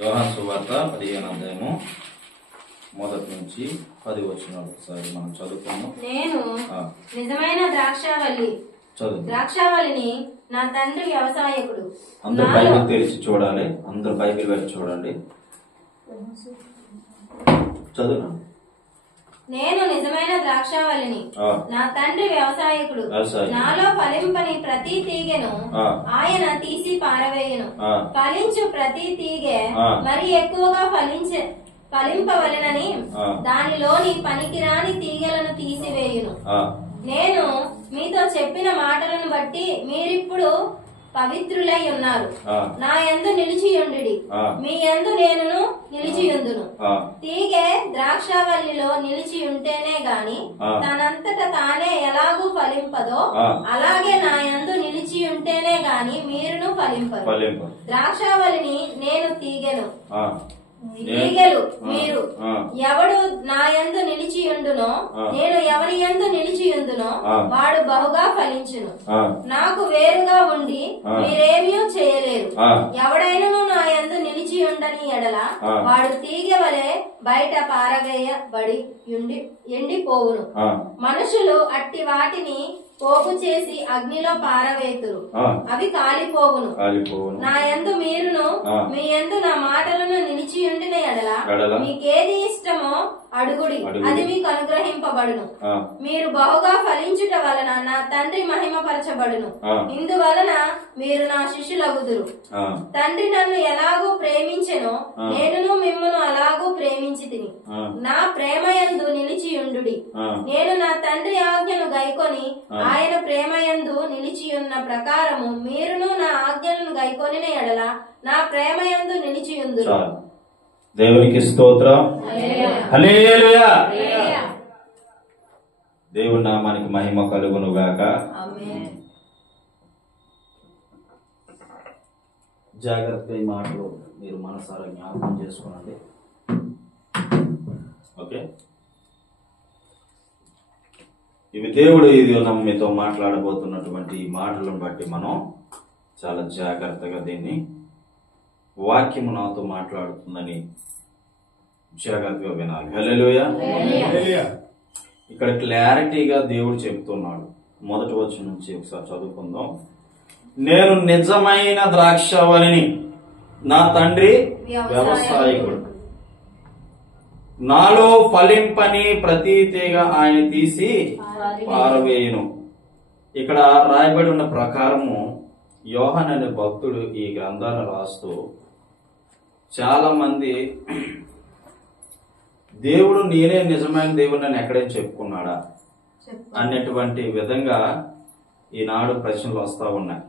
యోహాను సువార్త 15వ అధ్యాయము మొదటి నుంచి 10 వచనాలు ఒకసారి మనం చదువుకుందాం. నేను నిజమైన ద్రాక్షావళిని, నా తండ్రి వ్యవసాయకుడు. అందరూ బైబిల్ తెరిచి చూడాలి. అందరూ బైబిల్ వైపు చూడండి. చదువు. నేను నిజమైన ద్రాక్షావళిని, నా తండ్రి వ్యవసాయకుడు. నాలో ఫలింపని ప్రతి తీగెను ఆయన తీసి పారవేయును. ఫలించు ప్రతి తీగె మరి ఎక్కువగా ఫలింపవలెనని దానిలోని పనికిరాని తీగలను తీసివేయును. నేను మీతో చెప్పిన మాటలను బట్టి మీరిప్పుడు పవిత్రులై ఉన్నారు. నా యందు నిలిచియుండుడి, మీ యందు నేను నిలిచియుందును. తీగె ద్రాక్షావల్లిలో నిలిచి ఉంటేనే గాని తనంతట తానే ఎలాగూ ఫలింపదో, అలాగే నా యందు నిలిచి ఉంటేనే గాని మీరును ఫలింపరు. ద్రాక్షావల్లిని నేను తీగెలు మీరు. ఎవడు నా యందు నిలిచియుండునో, నేను ఎవరి యందు నిలిచియుందునో వాడు బహుగా ఫలించును. నాకు వేరుగా ఉండి మీరేమీ చేయలేరు. ఎవడైనను నా యందు నిలిచియుండని ఎడల వాడు తీగె వలె బయట పారవేయబడి ఎండిపోవును. మనుషులు అట్టి వాటిని పోగు చేసి అగ్నిలో పారవేతురు, అవి కాలిపోవును. నా యందు మీరును మీ యందు నా మాటలను నిలిచి ఉండిన ఎడల మీకేది ఇష్టమో అడుగుడి, అది మీకు అనుగ్రహింపబడును. మీరు బహుగా ఫలించుట వలన నా తండ్రి మహిమపరచబడును. ఇందువలన మీరు నా శిష్యులగుదురు. తండ్రి నన్ను ఎలాగూ ప్రేమించెనో నేనును మిమ్మును అలాగూ ప్రేమించితిని. నా ప్రేమయందు నిలిచియుండుడి. నేను నా తండ్రి ఆజ్ఞను గైకొని ఆయన ప్రేమయందు నిలిచియున్న ప్రకారము మీరును నా ఆజ్ఞలను గైకొనిన ఎడల నా ప్రేమయందు నిలిచియుందురు. దేవునికి స్తోత్రం. హల్లెలూయా. దేవుని నామానికి మహిమ కలుగును గాక. జాగ్రత్తగా ఈ మాటలు మీరు మనసారా జ్ఞాపకం చేసుకోనండి. ఓకే, ఇవి దేవుడు ఇది మీతో మాట్లాడబోతున్నటువంటి ఈ మాటలను బట్టి మనం చాలా జాగ్రత్తగా దీన్ని వాక్యము నాతో మాట్లాడుతుందని జాగ్రత్తగా వినాలి. హల్లెలూయా. ఇక్కడ క్లారిటీగా దేవుడు చెప్తున్నాడు. మొదటి వచనం నుంచి ఒకసారి చదువుకుందాం. నేను నిజమైన ద్రాక్షావళిని, నా తండ్రి వ్యవసాయకుడు. నాలో ఫలింపని ప్రతి తీగ ఆయన తీసి పారవేయును. ఇక్కడ రాయబడి ఉన్న ప్రకారము యోహాను అనే భక్తుడు ఈ గ్రంథాన్ని రాస్తూ చాలా మంది దేవుడు నేనే నిజమైన దేవుడు అని ఎక్కడైనా చెప్పుకున్నాడా అన్నటువంటి విధంగా ఈనాడు ప్రశ్నలు వస్తా ఉన్నాయి.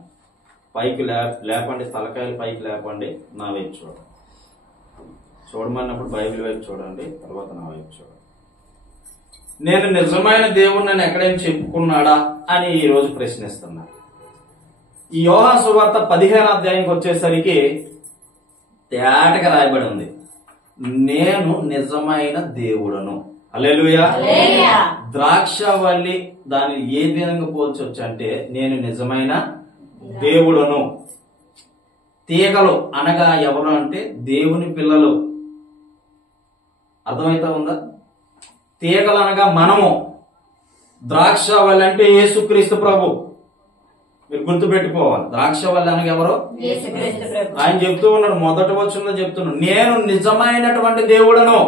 పైకి లేపండి, తలకాయలు పైకి లేపండి, నా వైపు చూడండి. చూడమన్నప్పుడు బైబిల్ వైపు చూడండి, తర్వాత నా వైపు చూడండి. నేను నిజమైన దేవుడు నన్ను ఎక్కడైనా చెప్పుకున్నాడా అని ఈ రోజు ప్రశ్నిస్తున్నా. ఈ యోహాను సువార్త 15వ అధ్యాయానికి వచ్చేసరికి తేటగా రాయబడి ఉంది, నేను నిజమైన దేవుడను. హల్లెలూయా. ద్రాక్షవల్లి దాన్ని ఏ విధంగా పోల్చొచ్చు అంటే నేను నిజమైన దేవుడను. తీగలు అనగా ఎవరు అంటే దేవుని పిల్లలు. అర్థమైతా ఉందా? తీగలు అనగా మనము, ద్రాక్షవల్లి అంటే యేసుక్రీస్తు ప్రభు. మీరు గుర్తు పెట్టుకోవాలి. ద్రాక్షవల్లి అనగా ఎవరు? ఆయన చెప్తూ ఉన్నాడు, మొదటి వచనంలో చెప్తున్నాడు, నేను నిజమైనటువంటి దేవుడను,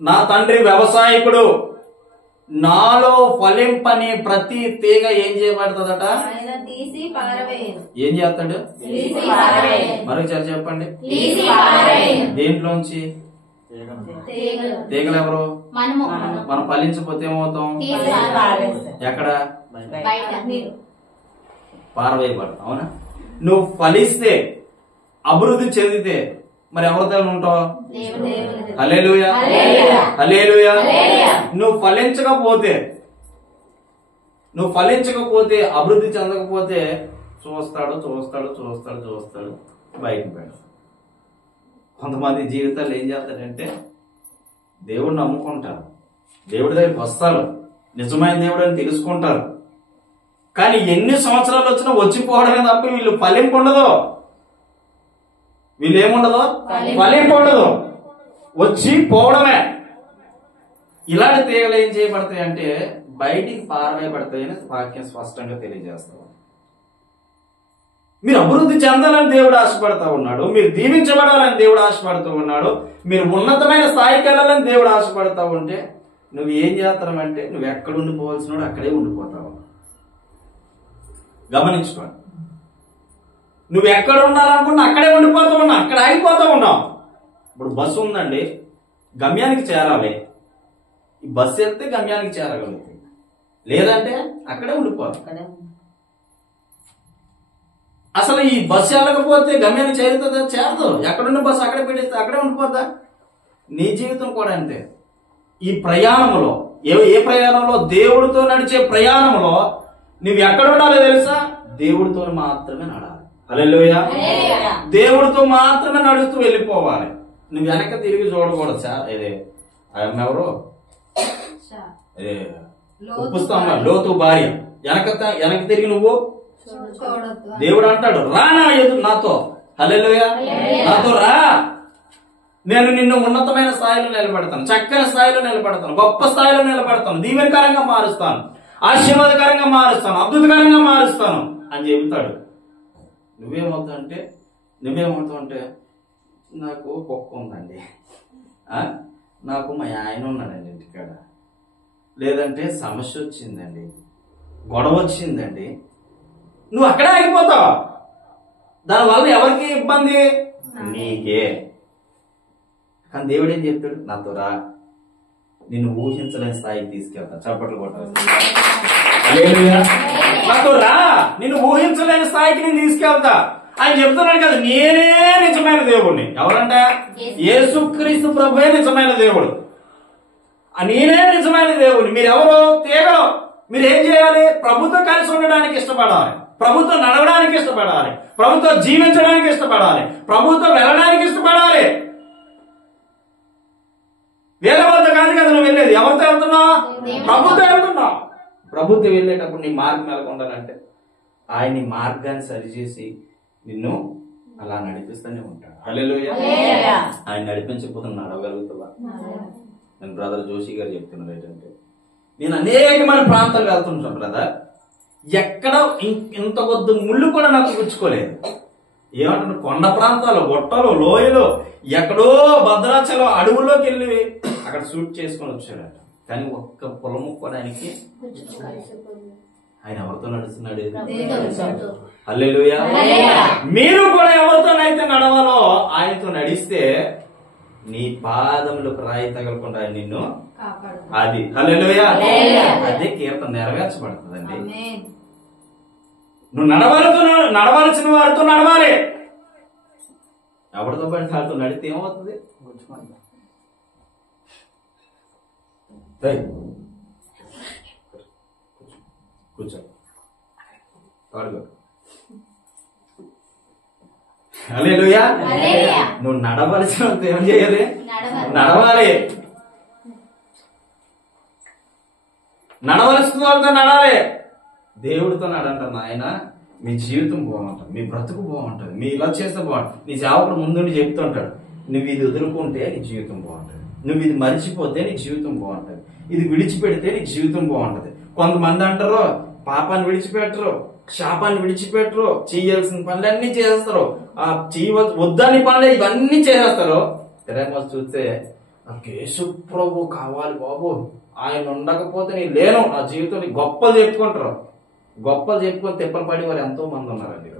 నా తండ్రి వ్యవసాయకుడు. నాలో ఫలింపని ప్రతి తీగ ఏం చేయబడుతుందట? ఏం చేస్తాడు? మరొకసారి చెప్పండి. దేంట్లోంచి? తీగలు ఎవరు? మనం ఫలించకపోతే ఏమవుతాం? ఎక్కడ? పారవేయబడతాం. అవునా? నువ్వు ఫలిస్తే, అభివృద్ధి చెందితే మరి ఎవరితో ఉంటావు? హల్లెలూయా. హల్లెలూయా. నువ్వు ఫలించకపోతే అభివృద్ధి చెందకపోతే చూస్తాడు బయటకు పెడతాడు. కొంతమంది జీవితాలు ఏం చేస్తారంటే దేవుడిని నమ్ముకుంటారు, దేవుడి దగ్గరికి వస్తారు, నిజమైన దేవుడు అని తెలుసుకుంటారు, కానీ ఎన్ని సంవత్సరాలు వచ్చినా వచ్చిపోవడమే తప్ప వీళ్ళు ఫలింపు ఉండదు. వీళ్ళు ఏముండదు, ఫలింపు ఉండదు, వచ్చి పోవడమే. ఇలాంటి తీగలు ఏం చేయబడతాయి అంటే బయటికి పారవేయబడతాయని వాక్యం స్పష్టంగా తెలియజేస్తాం. మీరు అభివృద్ధి చెందాలని దేవుడు ఆశపడతా ఉన్నాడు, మీరు దీవించబడాలని దేవుడు ఆశపడుతూ ఉన్నాడు, మీరు ఉన్నతమైన స్థాయికి వెళ్ళాలని దేవుడు ఆశపడతా ఉంటే నువ్వు ఏం చేస్తావంటే నువ్వు ఎక్కడ ఉండిపోవాల్సిన అక్కడే ఉండిపోతావు. గమనించుకోండి, నువ్వు ఎక్కడ ఉండాలనుకున్నా అక్కడే ఉండిపోతూ ఉన్నావు, అక్కడ ఆగిపోతూ ఉన్నావు. ఇప్పుడు బస్సు ఉందండి, గమ్యానికి చేరాలి, ఈ బస్సు వెళ్తే గమ్యానికి చేరగలుగుతుంది, లేదంటే అక్కడే ఉండిపోవాలి. అసలు ఈ బస్సు వెళ్ళకపోతే గమ్యానికి చేరుతుందా? చేరదు. ఎక్కడున్న బస్సు అక్కడే పెట్టేస్తే అక్కడే ఉండిపోద్దా? నీ జీవితం కూడా అంతే. ఈ ప్రయాణంలో ఏ ప్రయాణంలో? దేవుడితో నడిచే ప్రయాణంలో నువ్వు ఎక్కడ ఉండాలో తెలుసా? దేవుడితో మాత్రమే నడాలి. హల్లెలూయా. దేవుడితో మాత్రమే నడుస్తూ వెళ్ళిపోవాలి. నువ్వు వెనక తిరిగి చూడకూడదు. సార్ ఇదే ఎవరు ఉప్పు స్తంభం లోతు భార్య, వెనక తిరిగి నువ్వు దేవుడు అంటాడు రా నా ఎదురు నాతో. హల్లెలూయా. నాతో రా, నేను నిన్ను ఉన్నతమైన స్థాయిలో నిలబెడతాను, చక్కని స్థాయిలో నిలబెడతాను, గొప్ప స్థాయిలో నిలబెడతాను, దీవెనకరంగా మారుస్తాను, ఆశీర్వాదకరంగా మారుస్తాను, అద్భుతకరంగా మారుస్తాను అని చెబుతాడు. నువ్వేమవుతావు అంటే నాకు కుక్క ఉందండి, నాకు మా ఆయన ఉన్నాడండి ఇంటికాడ, లేదంటే సమస్య వచ్చిందండి, గొడవ వచ్చిందండి. నువ్వు అక్కడే ఆగిపోతావు. దానివల్ల ఎవరికి ఇబ్బంది? నీకే. కానీ దేవుడు ఏం చెప్తాడు? నాతో రా, నిన్ను ఊహించలేని స్థాయికి తీసుకెళ్తా. చప్పట్లు కొట్టాలి. నాతో రా, నిన్ను ఊహించలేని స్థాయికి నేను తీసుకెళ్తా ఆయన చెప్తున్నాడు కదా. నేనే నిజమైన దేవుడిని. ఎవరంట? యేసుక్రీస్తు ప్రభువే నిజమైన దేవుడు. నేనే నిజమైన దేవుడిని. మీరెవరు? తీగలు. మీరేం చేయాలి? ప్రభుతో కలిసి ఉండడానికి ఇష్టపడాలి, ప్రభుతో నడవడానికి ఇష్టపడాలి, ప్రభుతో జీవించడానికి ఇష్టపడాలి, ప్రభుతో వెళ్ళడానికి ఇష్టపడాలి. వేరే వాళ్ళతో కాదు కదా నువ్వు వెళ్ళేది. ఎవరితో వెళ్తున్నావు? ప్రభుతో వెళ్తున్నావు. ప్రభుత్వం వెళ్ళేటప్పుడు నీ మార్గం ఎలా ఉండాలంటే ఆయన నీ మార్గాన్ని సరిచేసి నిన్ను అలా నడిపిస్తూనే ఉంటాడు. హల్లెలూయా. ఆయన నడిపించకపోతే నడవగలుగుతావా? నేను బ్రదర్ జోషి గారు చెప్తున్నాను ఏంటంటే, నేను అనేకమైన ప్రాంతాలు వెళ్తుంటాను బ్రదర్, ఎక్కడ ఇంత కొద్ది ముళ్ళు కూడా నాకు గుచ్చుకోలేదు. ఏమంటున్నా, కొండ ప్రాంతాలు, గుట్టలు, లోయలు, ఎక్కడో భద్రాచలం అడవుల్లోకి వెళ్ళి అక్కడ షూట్ చేసుకొని వచ్చాడట. కానీ ఒక్క పొలము కూడా ఆయనకి. ఆయన ఎవరితో నడుస్తున్నాడు? హల్లెలూయా. మీరు కూడా ఎవరితోనైతే నడవాలో ఆయనతో నడిస్తే నీ పాదములకు రాయి తగలకుండా ఆయన నిన్ను అది. హల్లెలూయా. అదే కీర్తన నెరవేర్చబడుతుందండి. నువ్వు నడవలసిన వారితో నడవాలి. ఎవరితో పడితే వారితో నడితే ఏమవుతుంది? కూర్చో. హల్లెలూయా. నువ్వు నడవలసిన ఏం చేయాలి? నడవాలి. నడవలసిన వాళ్ళతో నడాలి. దేవుడితో నడంటారు. ఆయన మీ జీవితం బాగుంటుంది, మీ బ్రతుకు బాగుంటుంది, మీ ఇలా చేస్తే బాగుంటుంది. నీ సేవకుడు ముందుండి చెప్తుంటాడు, నువ్వు ఇది వదులుకుంటే నీ జీవితం బాగుంటుంది, నువ్వు ఇది మరిచిపోతే నీ జీవితం బాగుంటుంది, ఇది విడిచిపెడితే నీ జీవితం బాగుంటుంది. కొంతమంది అంటారు పాపాన్ని విడిచిపెట్టరు, శాపాన్ని విడిచిపెట్టరు, చేయాల్సిన పనులన్నీ చేస్తారు, ఆ వద్దని పనులు ఇవన్నీ చేసేస్తారు. తెరేమో చూస్తే నాకు యేసు ప్రభు కావాలి బాబు, ఆయన ఉండకపోతే నేను లేను, నా జీవితం గొప్పలు చెప్పుకుంటారు. గొప్పలు చెప్పుకొని తిప్పలు పడి వారు ఎంతో మంది ఉన్నారండి.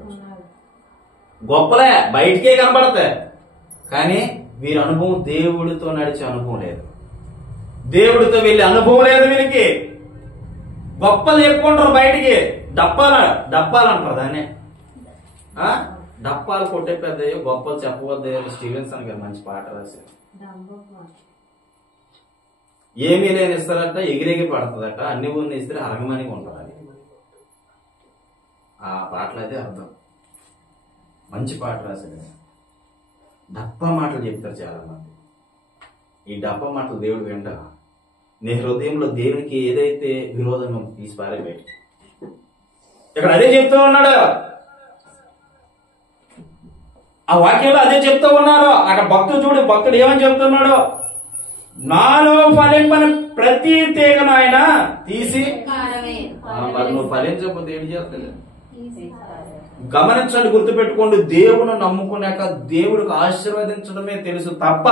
గొప్పలే బయటికే కనబడతాయి, కానీ వీరి అనుభవం దేవుడితో నడిచే అనుభవం లేదు, దేవుడితో వెళ్ళే అనుభవం లేదు వీరికి. గొప్పలు చెప్పుకుంటారు బయటికి, డప్పాలంటారు దాన్ని. డప్పాలు కొట్టే పెద్దయ్యో గొప్పలు చెప్పవద్దయ్యో. స్టీవెన్సన్ గారు మంచి పాట రాశారు. ఏమీ లేని ఇస్తారట, ఎగిరెగి పడుతుందట, అన్ని ఉన్న ఇస్తే అరగమని ఉంటారు. అది ఆ పాటలు అయితే అర్థం. మంచి పాట రాశారు. డప్ప మాటలు చెప్తారు చాలా మంది. ఈ డప్ప మాటలు దేవుడు వింట. నీ హృదయంలో దేవునికి ఏదైతే విరోధంగా తీసి పారేబెట్టి ఇక్కడ అదే చెప్తూ ఉన్నాడు. ఆ వాక్యంలో అదే చెప్తూ ఉన్నారు. అక్కడ భక్తుడు చూడు, భక్తుడు ఏమని చెప్తున్నాడు? నాలో ఫలింపని ప్రతి తీగను ఆయన తీసి, మరి నువ్వు ఫలించకపోతే ఏం చేస్తలేదు? గమనించండి, గుర్తుపెట్టుకోండి, దేవుని నమ్ముకున్నాక దేవుడికి ఆశీర్వదించడమే తెలుసు తప్ప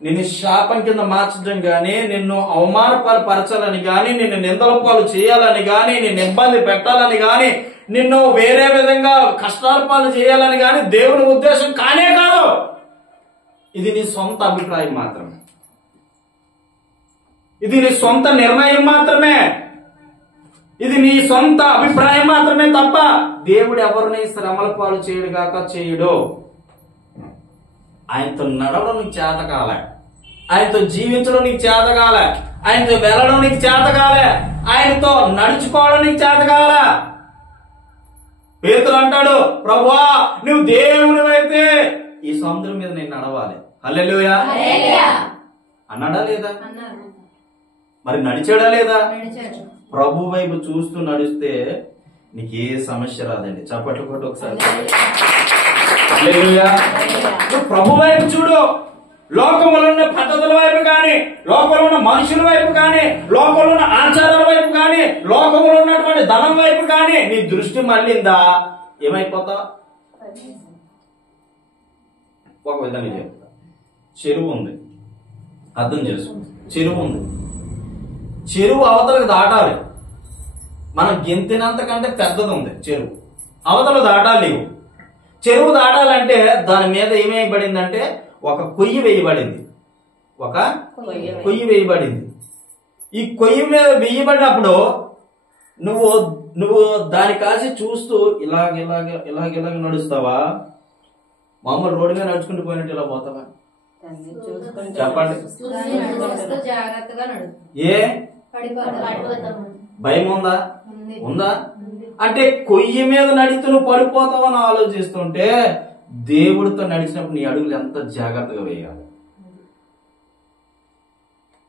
నిన్ను శాపం కింద మార్చడం గాని, నిన్ను అవమానపరచాలని గాని, నిన్ను నిందల పాలు చేయాలని గాని, నిన్ను ఇబ్బంది పెట్టాలని గాని, నిన్ను వేరే విధంగా కష్టాల పాలు చేయాలని గాని దేవుని ఉద్దేశం కానే కాదు. ఇది నీ సొంత అభిప్రాయం మాత్రమే, ఇది నీ సొంత నిర్ణయం మాత్రమే, ఇది నీ సొంత అభిప్రాయం మాత్రమే తప్ప దేవుడు ఎవరిని శ్రమల పాలు చేయడు గాక చేయడు. ఆయనతో నడవడం నీకు చేత కాలే, ఆయనతో జీవించడం నీకు చేత కాలే, ఆయనతో వెళ్ళడం నీకు చేత కాలే, ఆయనతో నడుచుకోవడం నీకు చేత కాలే. పేతురు అంటాడు, ప్రభువా నువ్వు దేవునివైతే ఈ సముద్రం మీద నేను నడవాలి. హల్లెలూయా అన్నాడా లేదా? మరి నడిచాడా లేదా? ప్రభు వైపు చూస్తూ నడిస్తే నీకు ఏ సమస్య రాదండి. చప్పట్లు కొట్టు ఒకసారి. హల్లెలూయా. నువ్వు ప్రభు వైపు చూడు. లోకంలో ఉన్న పద్ధతుల వైపు కానీ, లోకంలో ఉన్న మనుషుల వైపు కానీ, లోకంలో ఉన్న ఆచారాల వైపు కానీ, లోకంలో ఉన్నటువంటి ధనం వైపు కానీ నీ దృష్టి మళ్ళిందా ఏమైపోతావు? ఒక విధంగా చెప్తా, చెరువు ఉంది, అర్థం చేసుకో. చెరువు ఉంది, చెరువు అవతలకు దాటాలి. మనం గెంతినంత కంటే పెద్దది ఉంది చెరువు, అవతల దాటాలి. చెరువు దాటాలంటే దాని మీద ఏమేయబడిందంటే ఒక కొయ్యి వేయబడింది, ఒక కొయ్యి వేయబడింది. ఈ కొయ్యి మీద వేయబడినప్పుడు నువ్వు దాని కాసి చూస్తూ ఇలాగ ఇలాగ ఇలాగ ఇలాగ నడుస్తావా? మామూలు రోడ్డు మీద నడుచుకుంటూ పోయినట్టు ఇలా పోతావా? చెప్పండి. ఏ భయం ఉందా? ఉందా? అంటే కొయ్యి మీద నడిచి నువ్వు పడిపోతావని ఆలోచిస్తుంటే దేవుడితో నడిచినప్పుడు నీ అడుగులు ఎంత జాగ్రత్తగా వేయాలి.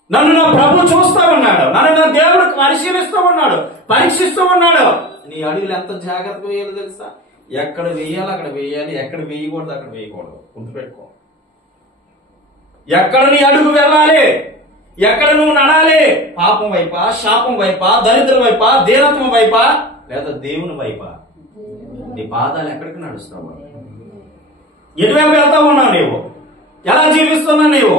నన్ను నా ప్రభు చూస్తా ఉన్నాడు, నన్ను నా దేవుడు పరిశీలిస్తూ ఉన్నాడు, పరీక్షిస్తూ ఉన్నాడు. నీ అడుగులు ఎంత జాగ్రత్తగా వేయాలో తెలుసా? ఎక్కడ వేయాలి అక్కడ వేయాలి, ఎక్కడ వేయకూడదు అక్కడ వేయకూడదు. గుర్తుపెట్టుకో. ఎక్కడ నీ అడుగు వెళ్ళాలి, ఎక్కడ నువ్వు నడాలి, పాపం వైపా, శాపం వైపా, దరిద్రం వైపా, దీనత్వం వైపా, లేదా దేవుని వైపా? నీ పాదాలు ఎక్కడికి నడుస్తావు? ఎటువైపు వెళ్తా ఉన్నావు? నీవు ఎలా జీవిస్తున్నావు? నీవు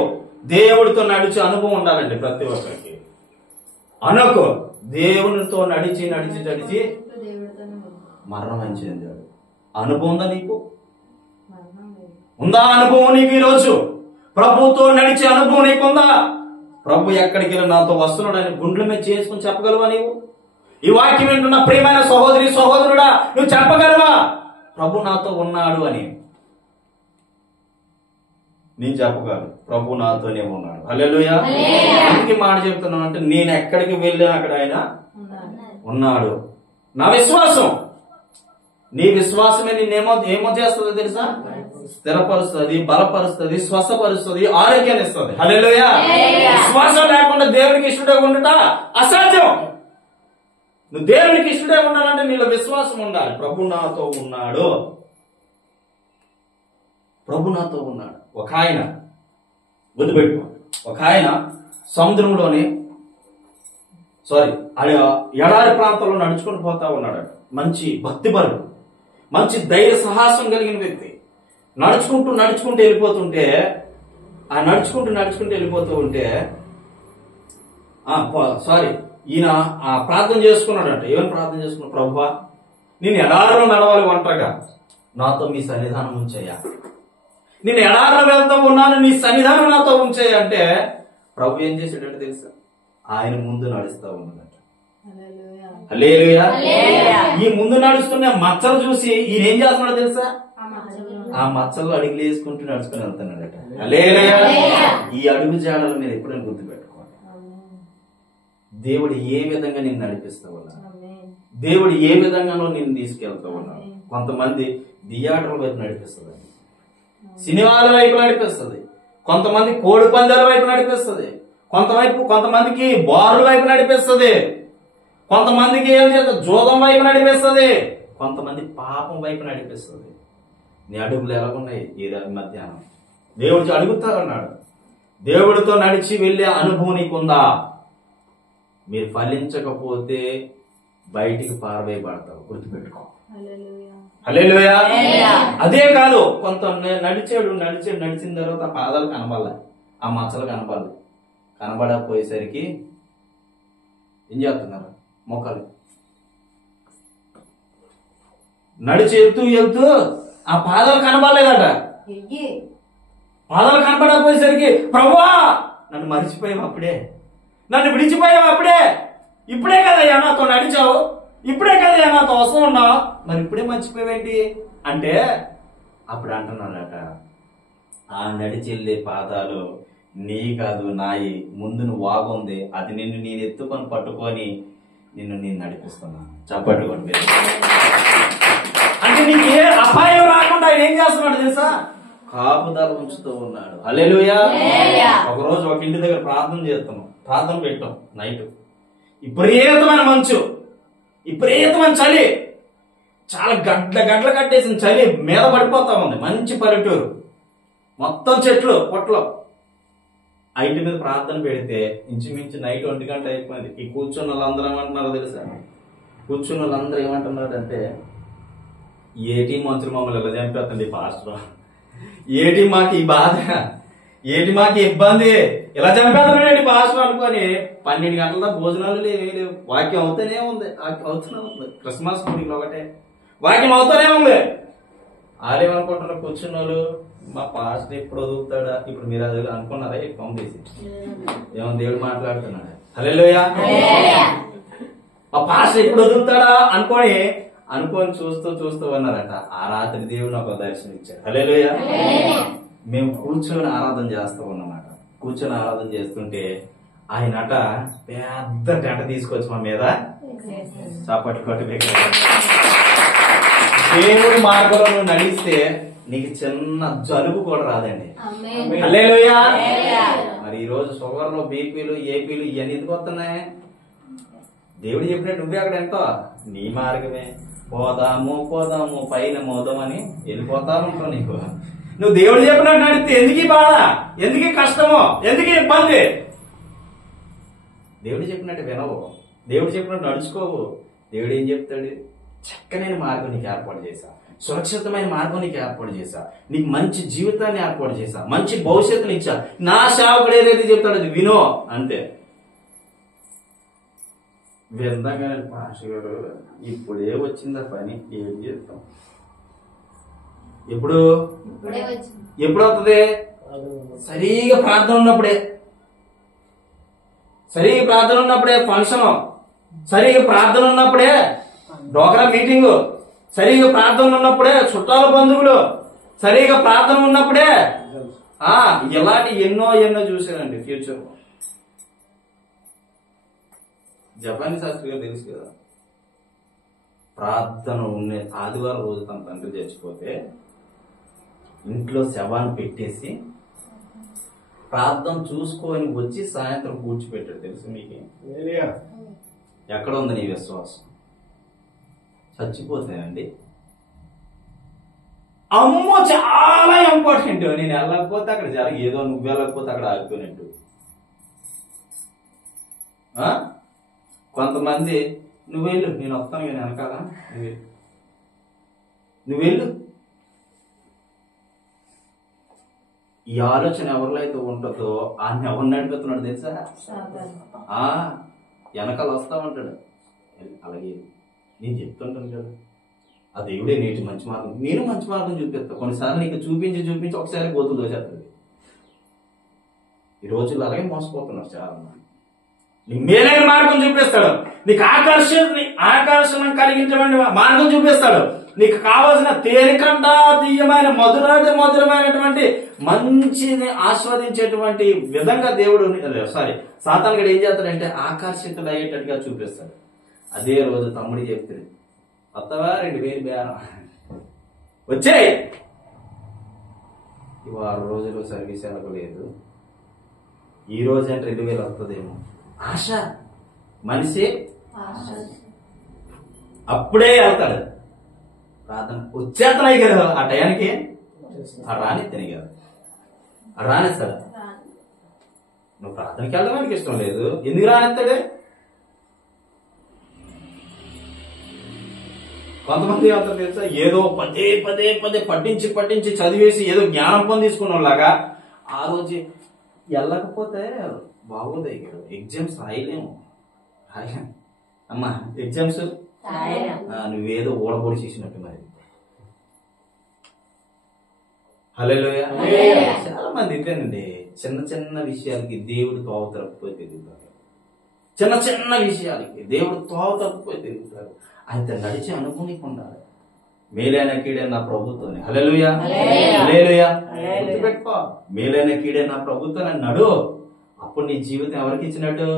దేవుడితో నడిచే అనుభవం ఉండాలండి ప్రతి ఒక్కరికి. అనుకో, దేవునితో నడిచి నడిచి నడిచి మరణం చెందాడు. అనుభవం ఉందా నీకు? ఉందా అనుభవం నీకు? ఈరోజు ప్రభుతో నడిచే అనుభవం నీకుందా? ప్రభు ఎక్కడికి వెళ్ళి నాతో వస్తున్నాడు అని గుండెల మీద చేసుకుని చెప్పగలవా? నీవు ఈ వాక్యం వింటున్న ప్రియమైన సహోదరి సహోదరుడా, నువ్వు చెప్పగలవా ప్రభు నాతో ఉన్నాడు అని? నేను చెప్పగలను, ప్రభు నాతోనే ఉన్నాడు. హల్లెలూయా. ఎందుకు మాట చెప్తున్నాను అంటే, నేను ఎక్కడికి వెళ్ళినా అక్కడ ఆయన ఉన్నాడు. నా విశ్వాసం, నీ విశ్వాసమే నిన్నేమో ఏమో చేస్తుందో తెలుసా? స్థిరపరుస్తుంది, బలపరుస్తుంది, స్వస్థపరుస్తుంది, ఆరోగ్యాన్ని ఇస్తుంది. హల్లెలూయా. విశ్వాసం లేకుండా దేవునికి ఇష్టడే ఉండట అసాధ్యం. నువ్వు దేవునికి ఇష్టడే ఉండాలంటే నీలో విశ్వాసం ఉండాలి. ప్రభు నాతో ఉన్నాడు, ప్రభు నాతో ఉన్నాడు. ఒక ఆయన గుర్తుపెట్టుకో, ఒక ఆయన సముద్రంలోనే ఎడారి ప్రాంతంలో నడుచుకుని పోతా ఉన్నాడు. మంచి భక్తిపరుడు, మంచి ధైర్య సాహసం కలిగిన వ్యక్తి. నడుచుకుంటూ నడుచుకుంటూ వెళ్ళిపోతుంటే ఈయన ప్రార్థన చేసుకున్నాడంట. ఏమని ప్రార్థన చేసుకున్నాడు? ప్రభువా, నేను ఎడారిలో నడవాలి ఒంటరిగా, నాతో మీ సన్నిధానం ఉంచేయ్యా. నేను ఎడారిలో వెళ్తూ ఉన్నాను, నీ సన్నిధానం నాతో ఉంచేయ్యా అంటే ప్రభు ఏం చేసాడంటే తెలుసా? ఆయన ముందు నడుస్తా ఉన్నాడట. హల్లెలూయా. ఈ ముందు నడుస్తున్న మచ్చలు చూసి ఈయన ఏం చేస్తున్నాడో తెలుసా? ఆ మచ్చలు అడుగులు వేసుకుంటూ నడుచుకుని వెళ్తున్నాడట. హల్లెలూయా. ఈ అడుగు జాడల మీద ఎప్పుడైనా గుర్తుపెట్టుకోవాలి. దేవుడు ఏ విధంగా నిన్ను నడిపిస్తా ఉన్నాడు, దేవుడు ఏ విధంగానో నిన్ను తీసుకెళ్తా ఉన్నాడు. కొంతమంది థియేటర్ల వైపు నడిపిస్తుంది, సినిమాల వైపు నడిపిస్తుంది, కొంతమంది కోడి పందాల వైపు నడిపిస్తుంది, కొంతమందికి బారుల వైపు నడిపిస్తుంది, కొంతమందికి ఏం చేస్తుంది జోదం వైపు నడిపిస్తుంది, కొంతమంది పాపం వైపు నడిపిస్తుంది. నీ అడుగులు ఎలాగున్నాయి ఈ మధ్యాహ్నం? దేవుడు అడుగుతారన్నాడు. దేవుడితో నడిచి వెళ్ళే అనుభవం నీకుందా? మీరు ఫలించకపోతే బయటికి పారవేయబడతావు, గుర్తుపెట్టుకో. హల్లెలూయా. అదే కాదు, కొంత నడిచిన తర్వాత ఆ పాదాలు కనబడాలి, ఆ మచ్చలు కనబడాలి. కనబడకపోయేసరికి ఏం చేస్తున్నారు? మొక్కలు నడిచి వెళ్తూ ఆ పాదాలు కనబడలేదట. పాదాలు కనబడకపోయేసరికి ప్రభువా నన్ను మరిచిపోయావు, అప్పుడే నన్ను విడిచిపోయావు, ఇప్పుడే కదయ్యా నాతో నడిచావు, ఇప్పుడే కదయ్యా నాతో వస్తూ ఉన్నావు, మరి ఇప్పుడే మర్చిపోయావేంటి అంటే అప్పుడు అంటున్నాడట, ఆ నడిచెళ్ళే పాదాలు నీ కాదు నాయి, ముందు నువ్వు వాగుంది, అది నిన్ను నేను ఎత్తుకొని పట్టుకొని నేను నడిపిస్తున్నాను. చప్పట్టుకోండి. అంటే నీకు ఏ అపాయం రాకుండా ఆయన ఏం చేస్తున్నాడు తెలుసా? కాపుదల ఉంచుతూ ఉన్నాడు. హల్లెలూయా. ఒకరోజు ఒక ఇంటి దగ్గర ప్రార్థన పెట్టాం. నైట్ విపరీతమైన మంచు, విపరీతమైన చలి, చాలా గడ్ల కట్టేసిన చలి మీద పడిపోతా ఉంది. మంచి పల్లెటూరు, మొత్తం చెట్లు పొట్లు. ఆ ఇంటి మీద ప్రార్థన పెడితే ఇంచుమించు నైట్ 1 గంట అయిపోయింది. ఈ కూర్చున్న వాళ్ళందరూ ఏమంటున్నారో తెలుసా? కూర్చున్న వాళ్ళందరూ ఏమంటున్నారంటే, ఏటి మంచులు మమ్మల్ని ఎలా చంపేస్తుంది పాస్టర్, ఏటి మాకు ఈ బాధ, ఏటి మాకు ఇబ్బంది, ఇలా చంపేస్తున్నాడు పాస్టర్ అనుకొని 12 గంటల దాకా భోజనాలు లేవు. వాక్యం అవుతూనే ఉంది. క్రిస్మస్ మీటింగ్ ఒకటే వాక్యం అవుతూనే ఉంది. వాళ్ళేమనుకుంటున్నారు కూర్చున్న వాళ్ళు, మా పాస్టర్ ఎప్పుడు వదులుతాడా? ఇప్పుడు మీరు అది అనుకున్నారా? ఫోన్ చేసి ఏమో దేవుడు మాట్లాడుతున్నాడు. హల్లెలూయా. మా పాస్టర్ ఎప్పుడు వదులుతాడా అనుకొని చూస్తూ ఉన్నారట. ఆ రాత్రి దేవుడు ఒక దర్శనం ఇచ్చాడు. హల్లెలూయా. మేము కూర్చొని ఆరాధన చేస్తూ ఉన్నమాట. కూర్చొని ఆరాధన చేస్తుంటే ఆయనట పెద్ద గంట తీసుకొచ్చి మా మీద చప్పట్లు కొట్టి, దేవుడి మార్గంలో నువ్వు నడిస్తే నీకు చిన్న జలుబు కూడా రాదండి. హల్లెలూయా. మరి ఈ రోజు షుగర్లు, బీపీలు, ఏపీలు ఇవన్నీ ఎందుకు వస్తున్నాయి? దేవుడు చెప్పినట్టు నువ్వే అక్కడ ఎంతో నీ మార్గమే, పోదాము పైన మోదామని వెళ్ళిపోతా ఉంటావు. నువ్వు దేవుడు చెప్పినట్టు నడిస్తే ఎందుకు బాధ, ఎందుకు కష్టమో, ఎందుకు ఇబ్బంది? దేవుడు చెప్పినట్టు వినవు, దేవుడు చెప్పినట్టు నడుచుకోవు. దేవుడు ఏం చెప్తాడు? చక్కనైన మార్గం నీకు ఏర్పాటు చేశా, సురక్షితమైన మార్గం నీకు ఏర్పాటు చేశా, నీకు మంచి జీవితాన్ని ఏర్పాటు చేశా, మంచి భవిష్యత్తుని ఇచ్చా. నా సేవకుడు ఏదైతే చెప్తాడు అది వినో, అంతే. విందాగానే పాస్టర్ గారు ఇప్పుడే వచ్చిందా పని, ఏం చేస్తాం? ఎప్పుడు వస్తుంది? సరిగా ప్రార్థన ఉన్నప్పుడే ఫంక్షన్, సరిగా ప్రార్థన ఉన్నప్పుడే డోక్రా మీటింగ్, సరిగా ప్రార్థన ఉన్నప్పుడే చుట్టాల బంధువులు, సరిగా ప్రార్థన ఉన్నప్పుడే ఇలాంటి ఎన్నో చూశానండి. ఫ్యూచర్ జపానీ శాస్త్రి గారు తెలుసు కదా, ప్రార్థన ఉండే ఆదివారం రోజు తన తండ్రి చచ్చిపోతే ఇంట్లో శవాన్ని పెట్టేసి ప్రార్థన చూసుకొని వచ్చి సాయంత్రం కూర్చిపెట్టాడు. తెలుసు మీకు? ఎక్కడ ఉంది నీ విశ్వాసం? చచ్చిపోతానండి. అమ్మో చాలా ఇంపార్టెంట్. నేను వెళ్ళకపోతే అక్కడ జరిగి ఏదో, నువ్వు వెళ్ళకపోతే అక్కడ ఆగిపోయినట్టు. కొంతమంది నువ్వు వెళ్ళు, నేను వస్తాను, నేను వెనకాల, నువ్వు వెళ్ళు. ఈ ఆలోచన ఎవరిలో అయితే ఉంటుందో ఆయన ఎవరు నడిపోతున్నాడు తెలుసా? వెనకాల వస్తా ఉంటాడు. అలాగే నేను చెప్తుంటాను కదా, ఆ దేవుడే నీటి మంచి మార్గం, నేను మంచి మార్గం చూపిస్తా. కొన్నిసార్లు నీకు చూపించి ఒకసారి గోతులు దోచేస్తుంది. ఈ రోజుల్లో అలాగే మోసపోతున్నారు చాలా మంది. నీకు మేలైన మార్గం చూపిస్తాడు, నీకు ఆకర్షణ కలిగించే మార్గం చూపిస్తాడు, నీకు కావలసిన తేలికంట తీయమైన మధురమైనటువంటి మంచిని ఆస్వాదించేటువంటి విధంగా దేవుడు సాతాను గడు ఏం చేస్తాడంటే ఆకర్షితులు అయ్యేటట్టుగా చూపిస్తాడు. అదే రోజు తమ్ముడి చెప్తాడు, కొత్తవా 2000 బేరం వచ్చాయి, ఈ 6 రోజులు సర్వీస్ వెళ్ళలేదు, ఈ రోజు అంటే 2000 వస్తుందేమో. ఆశ మనిషి అప్పుడే వెళ్తాడు. ప్రార్థన వచ్చేస్తున్నాయి కదా ఆ టయానికి, ఆ రానిత్తని కదా, ఆ రానిస్తాడా? నువ్వు ప్రార్థనకి వెళ్ళడానికి ఇష్టం లేదు, ఎందుకు రానిస్తాడే? కొంతమంది అంతా తెలుసా, ఏదో పదే పదే పదే పట్టించి చదివేసి ఏదో జ్ఞానం పొంది తీసుకున్నలాగా ఆ రోజు వెళ్ళకపోతే బాగోదయ్య గారు, ఎగ్జామ్స్ రాయలేము. అమ్మా ఎగ్జామ్స్ నువ్వేదో ఓడబోడి చేసినట్టు మరి. హల్లెలూయా. చాలా మంది ఇదేనండి, చిన్న చిన్న విషయాలకి దేవుడు తోవ తప్పిపోయి తిరుగుతారు. చిన్న చిన్న విషయాలకి దేవుడు తోవ తప్పిపోయి తిరుగుతారు. ఆయన నడిచి అనుకోనికుండా మేలైన కీడే నా ప్రభుత్వం. హల్లెలూయా. హల్లెలూయా. గుర్తుపెట్టుకో, మేలైన కీడే నా ప్రభుత్వం అని నడు. అప్పుడు నీ జీవితం ఎవరికి ఇచ్చినట్టు?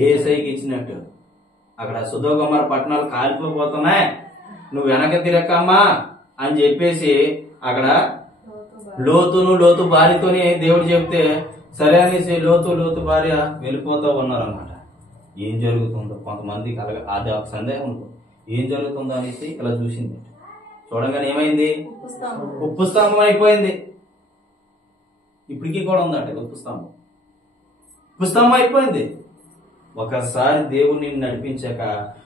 యేసయ్యకి ఇచ్చినట్టు. అక్కడ సొదొమ పట్టణాలు కాలిపోతున్నాయి, నువ్వు వెనక తిరగమ్మా అని చెప్పేసి అక్కడ లోతు భార్యతోని దేవుడు చెప్తే సరే అనేసి లోతు భార్య వెళ్ళిపోతా ఉన్నారు అన్నమాట. ఏం జరుగుతుందో కొంతమందికి అలాగే అది ఒక సందేహం ఉంటుంది, ఏం జరుగుతుందో అనేసి ఇలా చూసింది. చూడంగానే ఏమైంది? ఉప్పు స్తంభం అయిపోయింది. ఇప్పటికీ కూడా ఉందంట ఉప్పు స్తంభం అయిపోయింది. ఒకసారి దేవుడు నిన్ను నడిపించాక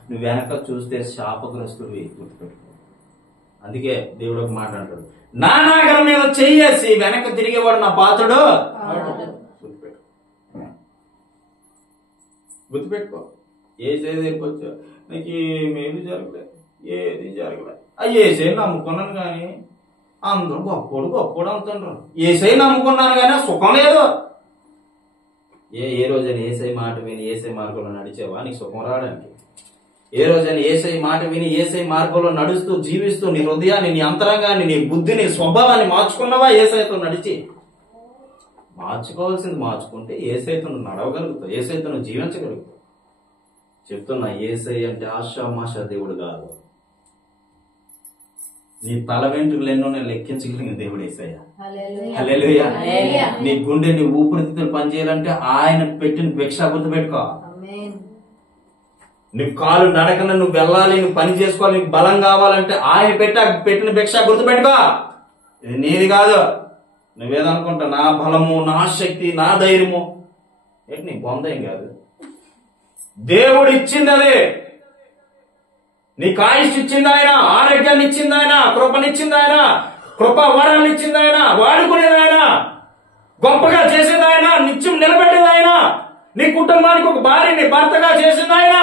నువ్వు వెనక చూస్తే శాపగ్రస్తుడు గుర్తుపెట్టుకో. అందుకే దేవుడు ఒక మాట అంటాడు, నా నాగరం మీద చెయ్యేసి వెనక తిరిగేవాడు నా పాత్రుడు. గుర్తుపెట్టుకో. ఏసే దగ్గరకొచ్చా నాకు ఏమేమి జరగలేదు, ఏది జరగలేదు. ఏసై నమ్ముకున్నాను కానీ అందరూ గొప్పోడు అంటుండ్రు. ఏసై నమ్ముకున్నాను కానీ సుఖం లేదు. ఏ రోజైనా ఏసై మాట విని ఏసై మార్గంలో నడిచేవా నీకు సుఖం రావడానికి? ఏ రోజైనా ఏసై మాట విని ఏసై మార్గంలో నడుస్తూ జీవిస్తూ నీ హృదయాన్ని, నీ అంతరంగాన్ని, నీ బుద్ధిని, స్వభావాన్ని మార్చుకున్నావా? ఏసైతో నడిచి మార్చుకోవాల్సింది మార్చుకుంటే ఏసైతో నువ్వు నడవగలుగుతావు, ఏసైతో నువ్వు జీవించగలుగుతావు. చెప్తున్నా, ఏసై అంటే ఆషామాషా దేవుడు కాదు. నీ తల వెంట్రుకలు ఎన్నో నేను లెక్కించగలిగిన దేవుడు యేసయ్య. హల్లెలూయా. నీ గుండె, నీ ఊపిరితిత్తులు పనిచేయాలంటే ఆయన పెట్టిన భిక్ష గుర్తుపెట్టుకో. నీ కాలు నడకన నువ్వు వెళ్ళాలి, నువ్వు పని చేసుకోవాలి, నీకు బలం కావాలంటే ఆయన పెట్టిన భిక్ష గుర్తుపెట్టుకో. ఇది నీది కాదు. నువ్వేదనుకుంటా నా బలము, నా శక్తి, నా ధైర్యము ఏంటి? నీ బొందేం కాదు, దేవుడు ఇచ్చింది అదే. నీకు ఆయుష్ ఇచ్చింది ఆయన, ఆరోగ్యాన్ని ఇచ్చింది ఆయన, కృపనిచ్చింది ఆయన, కృప వరాన్ని ఇచ్చింది ఆయన, వాడుకునేది ఆయన, గొప్పగా చేసింది ఆయన, నిత్యం నిలబెట్టేది ఆయన, నీ కుటుంబానికి ఒక భార్యని భర్తగా చేసింది ఆయన,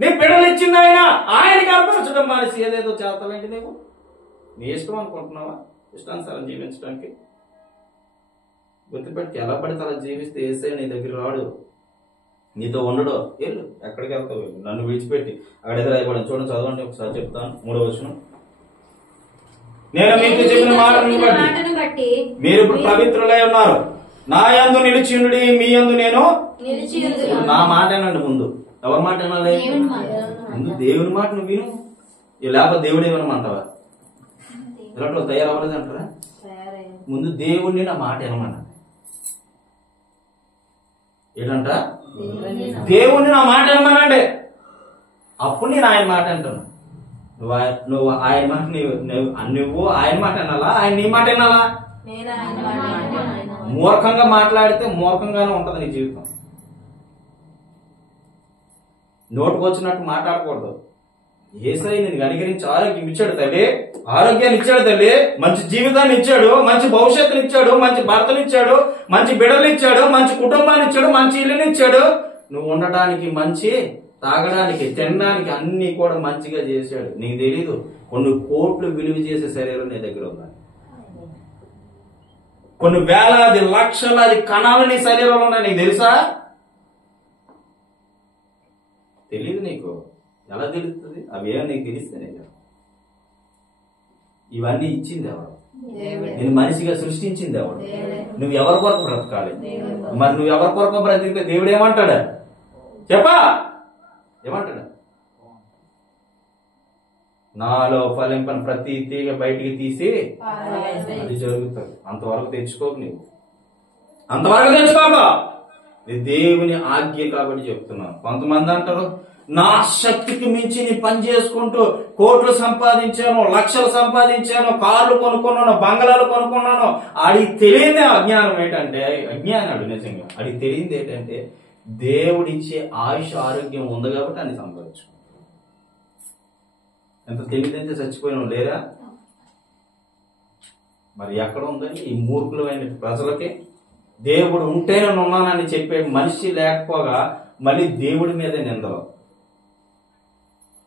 నీ బిడ్డలు ఇచ్చింది ఆయన. ఆయనకి అర్పణించడం మానేసి ఏదేదో చేస్తావేంటి? నీవు నీ ఇష్టం అనుకుంటున్నావా ఇష్టానుసారం జీవించడానికి? గుర్తుపెట్టి ఎలా పడితే అలా జీవిస్తే యేసయ్య నీ దగ్గర రాడు, నీతో ఉండడు. వెళ్ళు, ఎక్కడికి వెళ్తావు వెళ్ళు, నన్ను విడిచిపెట్టి. అక్కడ ఎదురైపోవడం చూడండి, చదవండి ఒకసారి చెప్తాను. 3వ వచనం. నేను మీకు చెప్పిన మాటను బట్టి మీరు ఇప్పుడు పవిత్రులై ఉన్నారు, నా యందు నిలిచియుండుడి, మీ యందు నేను నా మాట ఏనండి. ముందు ఎవరి మాట వినాలి? ముందు దేవుని మాట నువ్వు విను. లేకపోతే దేవుడు ఏమనమంటావా? ఇలాంటి వాళ్ళు తయారవ్వలేదు అంటారా? ముందు దేవుడిని నా మాట వినమన్నా. ఏంటంట? దేవుణ్ణి నా మాట వినమనండి, అప్పుడు నేను ఆయన మాట అంటాను. నువ్వు ఆయన మాట నువ్వు ఆయన మాట వినాలా, ఆయన నీ మాట వినాలా? మూర్ఖంగా మాట్లాడితే మూర్ఖంగానే ఉంటది నీ జీవితం. నోటుకు వచ్చినట్టు మాట్లాడకూడదు. యేసయ్య నేను కనికరించి ఆరోగ్యం ఇచ్చాడు తల్లి, ఆరోగ్యాన్ని ఇచ్చాడు తల్లి, మంచి జీవితాన్ని ఇచ్చాడు, మంచి భవిష్యత్తుని ఇచ్చాడు, మంచి భర్తను ఇచ్చాడు, మంచి బిడ్డలు ఇచ్చాడు, మంచి కుటుంబాన్ని ఇచ్చాడు, మంచి ఇల్లుని ఇచ్చాడు. నువ్వు ఉండటానికి మంచి, తాగడానికి, తినడానికి అన్ని కూడా మంచిగా చేశాడు. నీకు తెలీదు కొన్ని కోట్లు విలువ చేసే శరీరం నీ దగ్గర ఉందని, కొన్ని వేలాది లక్షలాది కణాలు నీ శరీరంలో ఉన్నాయి. నీకు తెలుసా? తెలీదు. నీకు ఎలా తెలుస్తుంది? అవేమో నీకు తెలిస్తేనే. ఇవన్నీ ఇచ్చింది ఎవరు? నేను మనిషిగా సృష్టించింది ఎవరు? నువ్వు ఎవరి కొరకు బ్రతకాలి? మరి నువ్వు ఎవరి కొరకు బ్రతికితే దేవుడు ఏమంటాడా? చెప్పా, ఏమంటాడా? నాలో ఫలింపని ప్రతి తీగ బయటికి తీసి అది జరుగుతుంది. అంతవరకు తెచ్చుకోకు, నీవు అంతవరకు తెచ్చుకోక. ఇది దేవుని ఆజ్ఞ కాబట్టి చెప్తున్నాను. కొంతమంది అంటారు నా శక్తికి మించి నీ పని చేసుకుంటూ కోట్లు సంపాదించాను, లక్షలు సంపాదించాను, కార్లు కొనుక్కున్నాను, బంగళాలు కొనుక్కున్నాను. అడిగి తెలియని అజ్ఞానం ఏంటంటే, అజ్ఞానాడు నిజంగా అడిగి తెలియంది ఏంటంటే దేవుడిచ్చే ఆయుష్ ఆరోగ్యం ఉంది కాబట్టి అన్ని సంపాదించు. ఎంత తెలియదంటే చచ్చిపోయిన లేరా? మరి ఎక్కడ ఉందని ఈ మూర్ఖులైన ప్రజలకి దేవుడు ఉంటేనే ఉన్నానని చెప్పే మనిషి లేకపోగా మళ్ళీ దేవుడి మీద నిందలు,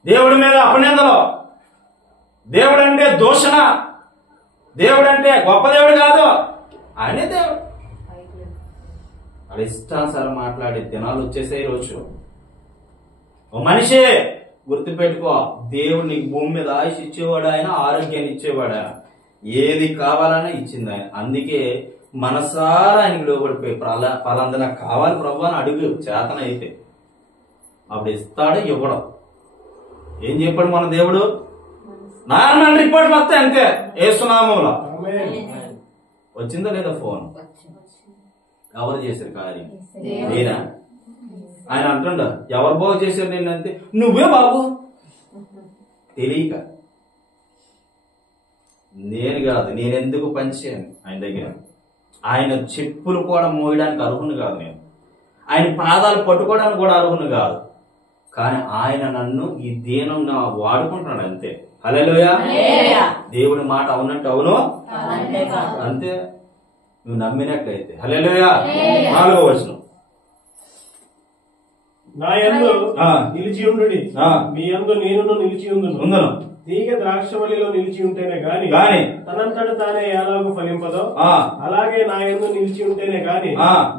దేవుడి మీద అపనిందలు, దేవుడు అంటే దూషణ, దేవుడు అంటే గొప్ప దేవుడు కాదు ఆయనే దేవుడు. అది ఇష్టానుసారం మాట్లాడే దినాలు వచ్చేసే రోజు. ఓ మనిషి గుర్తుపెట్టుకో, దేవుడు నీకు భూమి మీద ఆయుష్ ఇచ్చేవాడు ఆయన, ఆరోగ్యాన్ని ఇచ్చేవాడు ఆయన, ఏది కావాలన్నా ఇచ్చింది ఆయన. అందుకే మనసారా ఆయనకి లోబడిపోయి పలాంది నాకు కావాలి ప్రభు అని అడుగు, చేతన అయితే అప్పుడు ఇస్తాడు. ఇవ్వడం ఏం చెప్పాడు మన దేవుడు? నార్మల్ రిపోర్ట్లు వస్తాయి అంతే. ఏసునామంలో వచ్చిందో లేదా ఫోన్? ఎవరు చేశారు కార్యం? నేనా? ఆయన అంటుండ ఎవరు బాగు చేశారు నేను అంతే, నువ్వే బాబు. తెలియక నేను కాదు, నేనెందుకు పనిచేయను ఆయన దగ్గర. ఆయన చెప్పులు కూడా మోయడానికి అర్హుని కాదు నేను, ఆయన పాదాలు పట్టుకోవడానికి కూడా అర్హుని కాదు. కానీ ఆయన నన్ను ఈ దీనం వాడుకుంటున్నాడు అంతే. హల్లెలూయా. దేవుడి మాట అవునంటే అవును, అంతే. నువ్వు నమ్మినట్లయితే. హల్లెలూయా. 4వ వచనం, నా యందు నిలిచి ఉండుడి, మీ యందు నేను నిలిచి ఉందును. తీగ ద్రాక్షవల్లిలో నిలిచి ఉంటేనే గాని తనంతట తానే ఎలాగో ఫలింపదో, అలాగే నా యందు నిలిచి ఉంటేనే గాని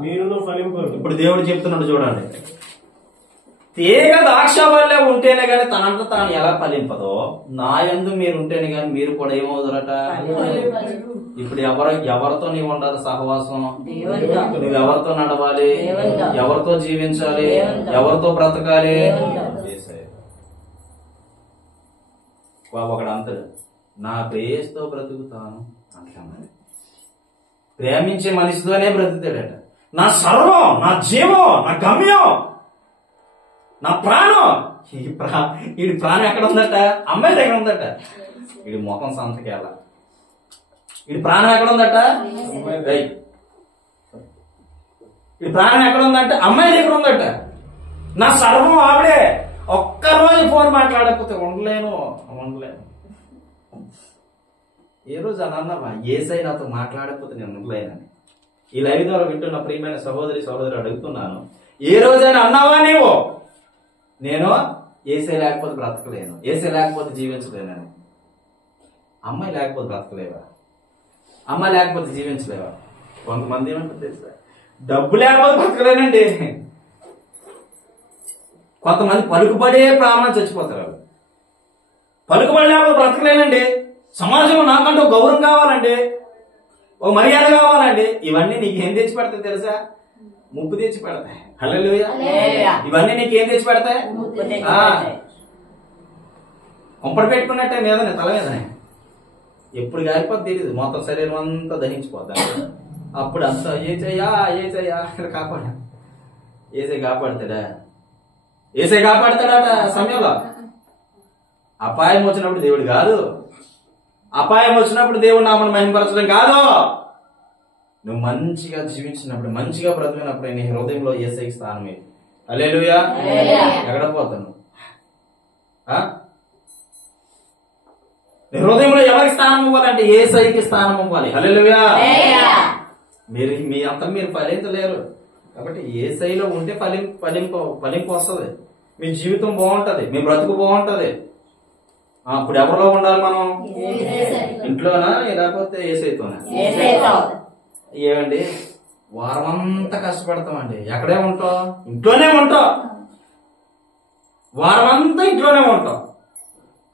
మీరును ఫలింపరు. ఇప్పుడు దేవుడు చెప్తున్నాడు చూడండి, తీగ ద్రాక్షవల్లే ఉంటేనే గాని తనంత తాను ఎలా ఫలింపదో, నా యందు మీరు ఉంటేనే గాని మీరు కూడా ఏమవుతారట. ఇప్పుడు ఎవరితో నీవు ఉండాలి సహవాసం? నువ్వు ఎవరితో నడవాలి? ఎవరితో జీవించాలి? ఎవరితో బ్రతకాలి? ఒకడు అంతడు, నా ప్రేయస్తో బ్రతుకుతాను అంటున్నాడు. ప్రేమించే మనిషితోనే బ్రతుకుతాడట. నా సర్వం, నా జీవం, నా గమ్యం, నా ప్రాణం. ఈ ప్రాణం ఎక్కడ ఉందట? అమ్మాయి దగ్గర ఉందట. వీడి ముఖం సంతకేలా. వీడి ప్రాణం ఎక్కడ ఉందట? వీడి ప్రాణం ఎక్కడ ఉందంటే అమ్మాయి దగ్గర ఉందట. నా సర్వం ఆవిడే. ఒక్కరోజు ఫోన్ మాట్లాడకపోతే ఉండలేను. ఏ రోజు అని అన్నావా, ఏసై నాతో మాట్లాడకపోతే నేను ఉండలేనని? ఈ లైవ్ ద్వారా వింటున్న ప్రియమైన సహోదరి అడుగుతున్నాను, ఏ రోజైనా అన్నావా నీవు నేను ఏసై లేకపోతే బ్రతకలేను, ఏసై లేకపోతే జీవించలేనని? అమ్మాయి లేకపోతే బ్రతకలేవా? అమ్మాయి లేకపోతే జీవించలేవా? కొంతమంది ఏమంటారు తెలుసా, డబ్బు లేకపోతే బ్రతకలేనండి. కొంతమంది పలుకుబడే ప్రాణం చచ్చిపోతారు. వాళ్ళు పలుకుబడి లేకపోతే బ్రతకలేనండి. సమాజంలో నాకంటూ గౌరవం కావాలండి, ఓ మర్యాద కావాలండి. ఇవన్నీ నీకు ఏం తెచ్చి పెడతాయి తెలుసా? ముప్పు తెచ్చి పెడతాయి. హల్లెలూయా. ఇవన్నీ నీకేం తెచ్చి పెడతాయి? కొంపడి పెట్టుకున్నట్టే మీదనే, తల మీదనే. ఎప్పుడు కాలిపోతే తెలియదు, మొత్తం శరీరం అంతా దహించిపోతా. అప్పుడు అంతా ఏసయ్యా కాపాడా. ఏసై కాపాడతాడా? ఏసై కాపాడతాడట సమయంలో. అపాయం వచ్చినప్పుడు దేవుడు కాదు, అపాయం వచ్చినప్పుడు దేవుడు నామను మహిమపరచడం కాదు. నువ్వు మంచిగా జీవించినప్పుడు, మంచిగా బ్రతికినప్పుడు నీ హృదయంలో ఏసైకి స్థానమే. హల్లెలూయా. ఎక్కడ పోతాను? నీ హృదయంలో ఎవరికి స్థానం ఇవ్వాలంటే ఏసైకి స్థానం ఇవ్వాలి. హల్లెలూయా. మీ అంతా మీరు ఫలించలేరు కాబట్టి ఏసైలో ఉంటే ఫలింపు వస్తుంది. మీ జీవితం బాగుంటది, మీ బ్రతుకు బాగుంటది. ఇప్పుడు ఎవరిలో ఉండాలి మనం? ఇంట్లోనా లేకపోతే ఏసైతోనా? ఏమండి, వారం అంతా కష్టపడతామండి. ఎక్కడే ఉంటావు? ఇంట్లోనే ఉంటావు. వారం అంతా ఇంట్లోనే ఉంటావు.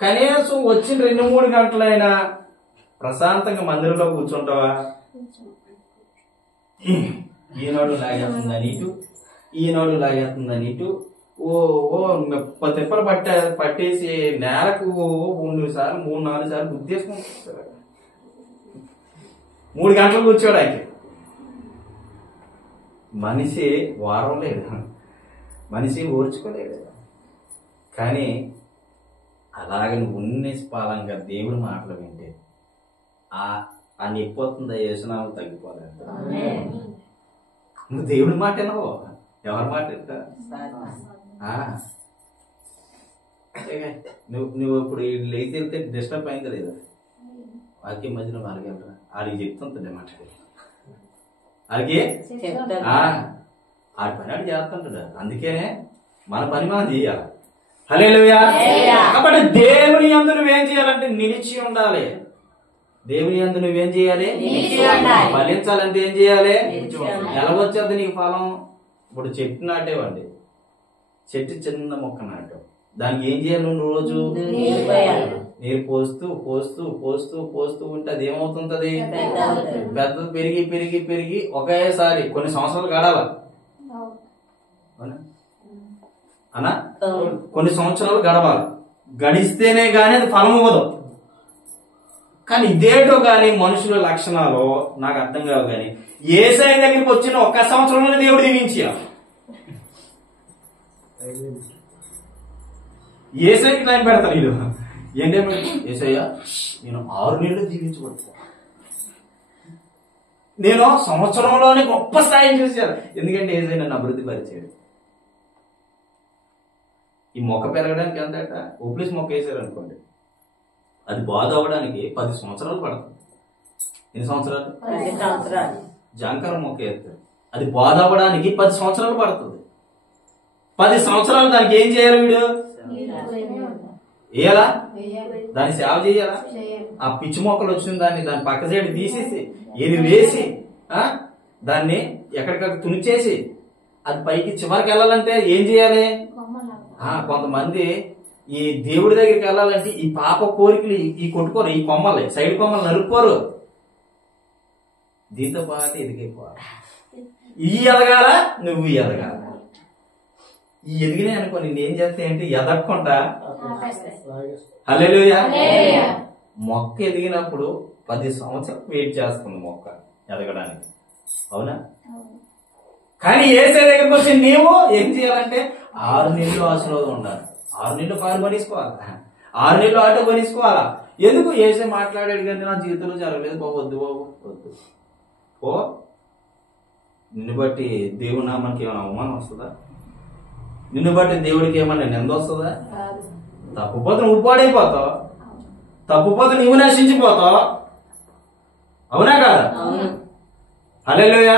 కనీసం వచ్చిన 2-3 గంటలైనా ప్రశాంతంగా మందిరంలో కూర్చుంటావా? ఈనాడు లాగేస్తుందని ఇటు, ఈనాడు లాగేస్తుందని ఇటు, తిప్పలు పట్టేసి నేలకు 3 సార్లు 3-4 సార్లు గుర్తేసుకుంటారు. 3 గంటలు కూర్చోడానికి మనిషి వారం లేదు, మనిషి ఓర్చుకోలేదు. కానీ అలాగే నువ్వు ఉన్నిష్పాలంగా దేవుడి మాటలు వింటే ఆ నొప్పొస్తుందా యేసునామం తగ్గిపోలేదు. నువ్వు దేవుడి మాట వినవు, ఎవరి మాట వింటా? నువ్వు ఇప్పుడు లేచి వెళ్తే డిస్టర్బ్ అయింది లేదా? వాక్యం మధ్యలో వాళ్ళకి వెళ్తారా? వాళ్ళకి చెప్తుంటుంది మాట, వాళ్ళకి ఆడి పని ఆడు చేస్తుంటాడు. అందుకే మన పని మనం చేయాలి. హల్లెలూయా. కాబట్టి దేవుని యందు నువ్వేం చేయాలంటే నిలిచి ఉండాలి. దేవుని యందు నువ్వేం చేయాలి? ఫలించాలంటే ఏం చేయాలి? ఎలా వచ్చేది నీకు ఫలం? ఇప్పుడు చెట్టు నాటేవండి, చెట్టు చిన్న మొక్క నాటావు, దానికి ఏం చేయాలి? నువ్వు రోజు నీరు పోస్తూ పోస్తూ పోస్తూ పోస్తూ ఉంటే అది ఏమవుతుంటది? పెద్దది పెరిగి పెరిగి పెరిగి ఒకేసారి కొన్ని సంవత్సరాలు గడాల అనా, కొన్ని సంవత్సరాలు గడవాలి. గడిస్తేనే గానీ అది ఫలం ఇవ్వదు. కానీ ఇదేటో గాని మనుషుల లక్షణాలు నాకు అర్థం కావు. గాని యేసయ్య దగ్గరికి వచ్చిన ఒక్క సంవత్సరంలోనే దేవుడు దీవించాలి. యేసయ్యకి టైం పెడతాను. ఇది ఏంటంటే యేసయ్య నేను 6 నెలలు జీవించబడుతా, నేను సంవత్సరంలోనే గొప్ప స్థాయిని చూశాను. ఎందుకంటే యేసయ్య నన్ను అభివృద్ధి పరిచాడు. ఈ మొక్క పెరగడానికి ఎంత ఉప్లిస్ మొక్క వేసారు అనుకోండి, అది బాధ అవ్వడానికి 10 సంవత్సరాలు పడుతుంది. ఎన్ని సంవత్సరాలు? 10 సంవత్సరాలు. జాంకారం మొక్క వేస్తారు, అది బాధ అవ్వడానికి 10 సంవత్సరాలు పడుతుంది. 10 సంవత్సరాలు దానికి ఏం చేయాలి? వీడు వేయాలా, దాన్ని సేవ చేయాలా? ఆ పిచ్చి మొక్కలు వచ్చిన దాని పక్క సైడ్ తీసేసి ఏది వేసి దాన్ని ఎక్కడికక్కడ తునిచేసి అది పైకి చివరికి వెళ్ళాలంటే ఏం చేయాలి? కొంతమంది ఈ దేవుడి దగ్గరికి వెళ్ళాలంటే ఈ పాప కోరికలు ఈ కొట్టుకోరు, ఈ కొమ్మలు సైడ్ కొమ్మలు నరుక్కోరు, దీంతో పాటు ఎదిగిపోవాలి. ఈ ఎదగాల, నువ్వు ఎదగాల. ఈ ఎదిగినాయి అనుకో, నేనేం చేస్తే ఏంటి ఎదగకుండా. హల్లెలూయా. మొక్క ఎదిగినప్పుడు 10 సంవత్సరాలు వెయిట్ చేస్తుంది మొక్క ఎదగడానికి, అవునా? కానీ యేసయ్య దగ్గరికి వచ్చి నీవు ఏం చేయాలంటే 6 నెలలు ఆశీర్వాదం ఉండాలి. 6 నెలలు కారు కొనిసుకోవాలా, 6 నెలలు ఆటో కొనిసుకోవాలా. ఎందుకు? యేసయ్య మాట్లాడాడు కానీ నా జీవితంలో జరగలేదు బాబు, వద్దు బాబు వద్దు. ఓ నిన్ను బట్టి దేవుని నామానికి ఏమైనా అవమానం వస్తుందా? నిన్ను బట్టి దేవుడికి ఏమన్నా నింద వస్తుందా? తప్పుపోతే నువ్వు పాడైపోతావు, తప్పుపోతే నువ్వు నశించిపోతావు, అవునా కాదా? హల్లెలూయా.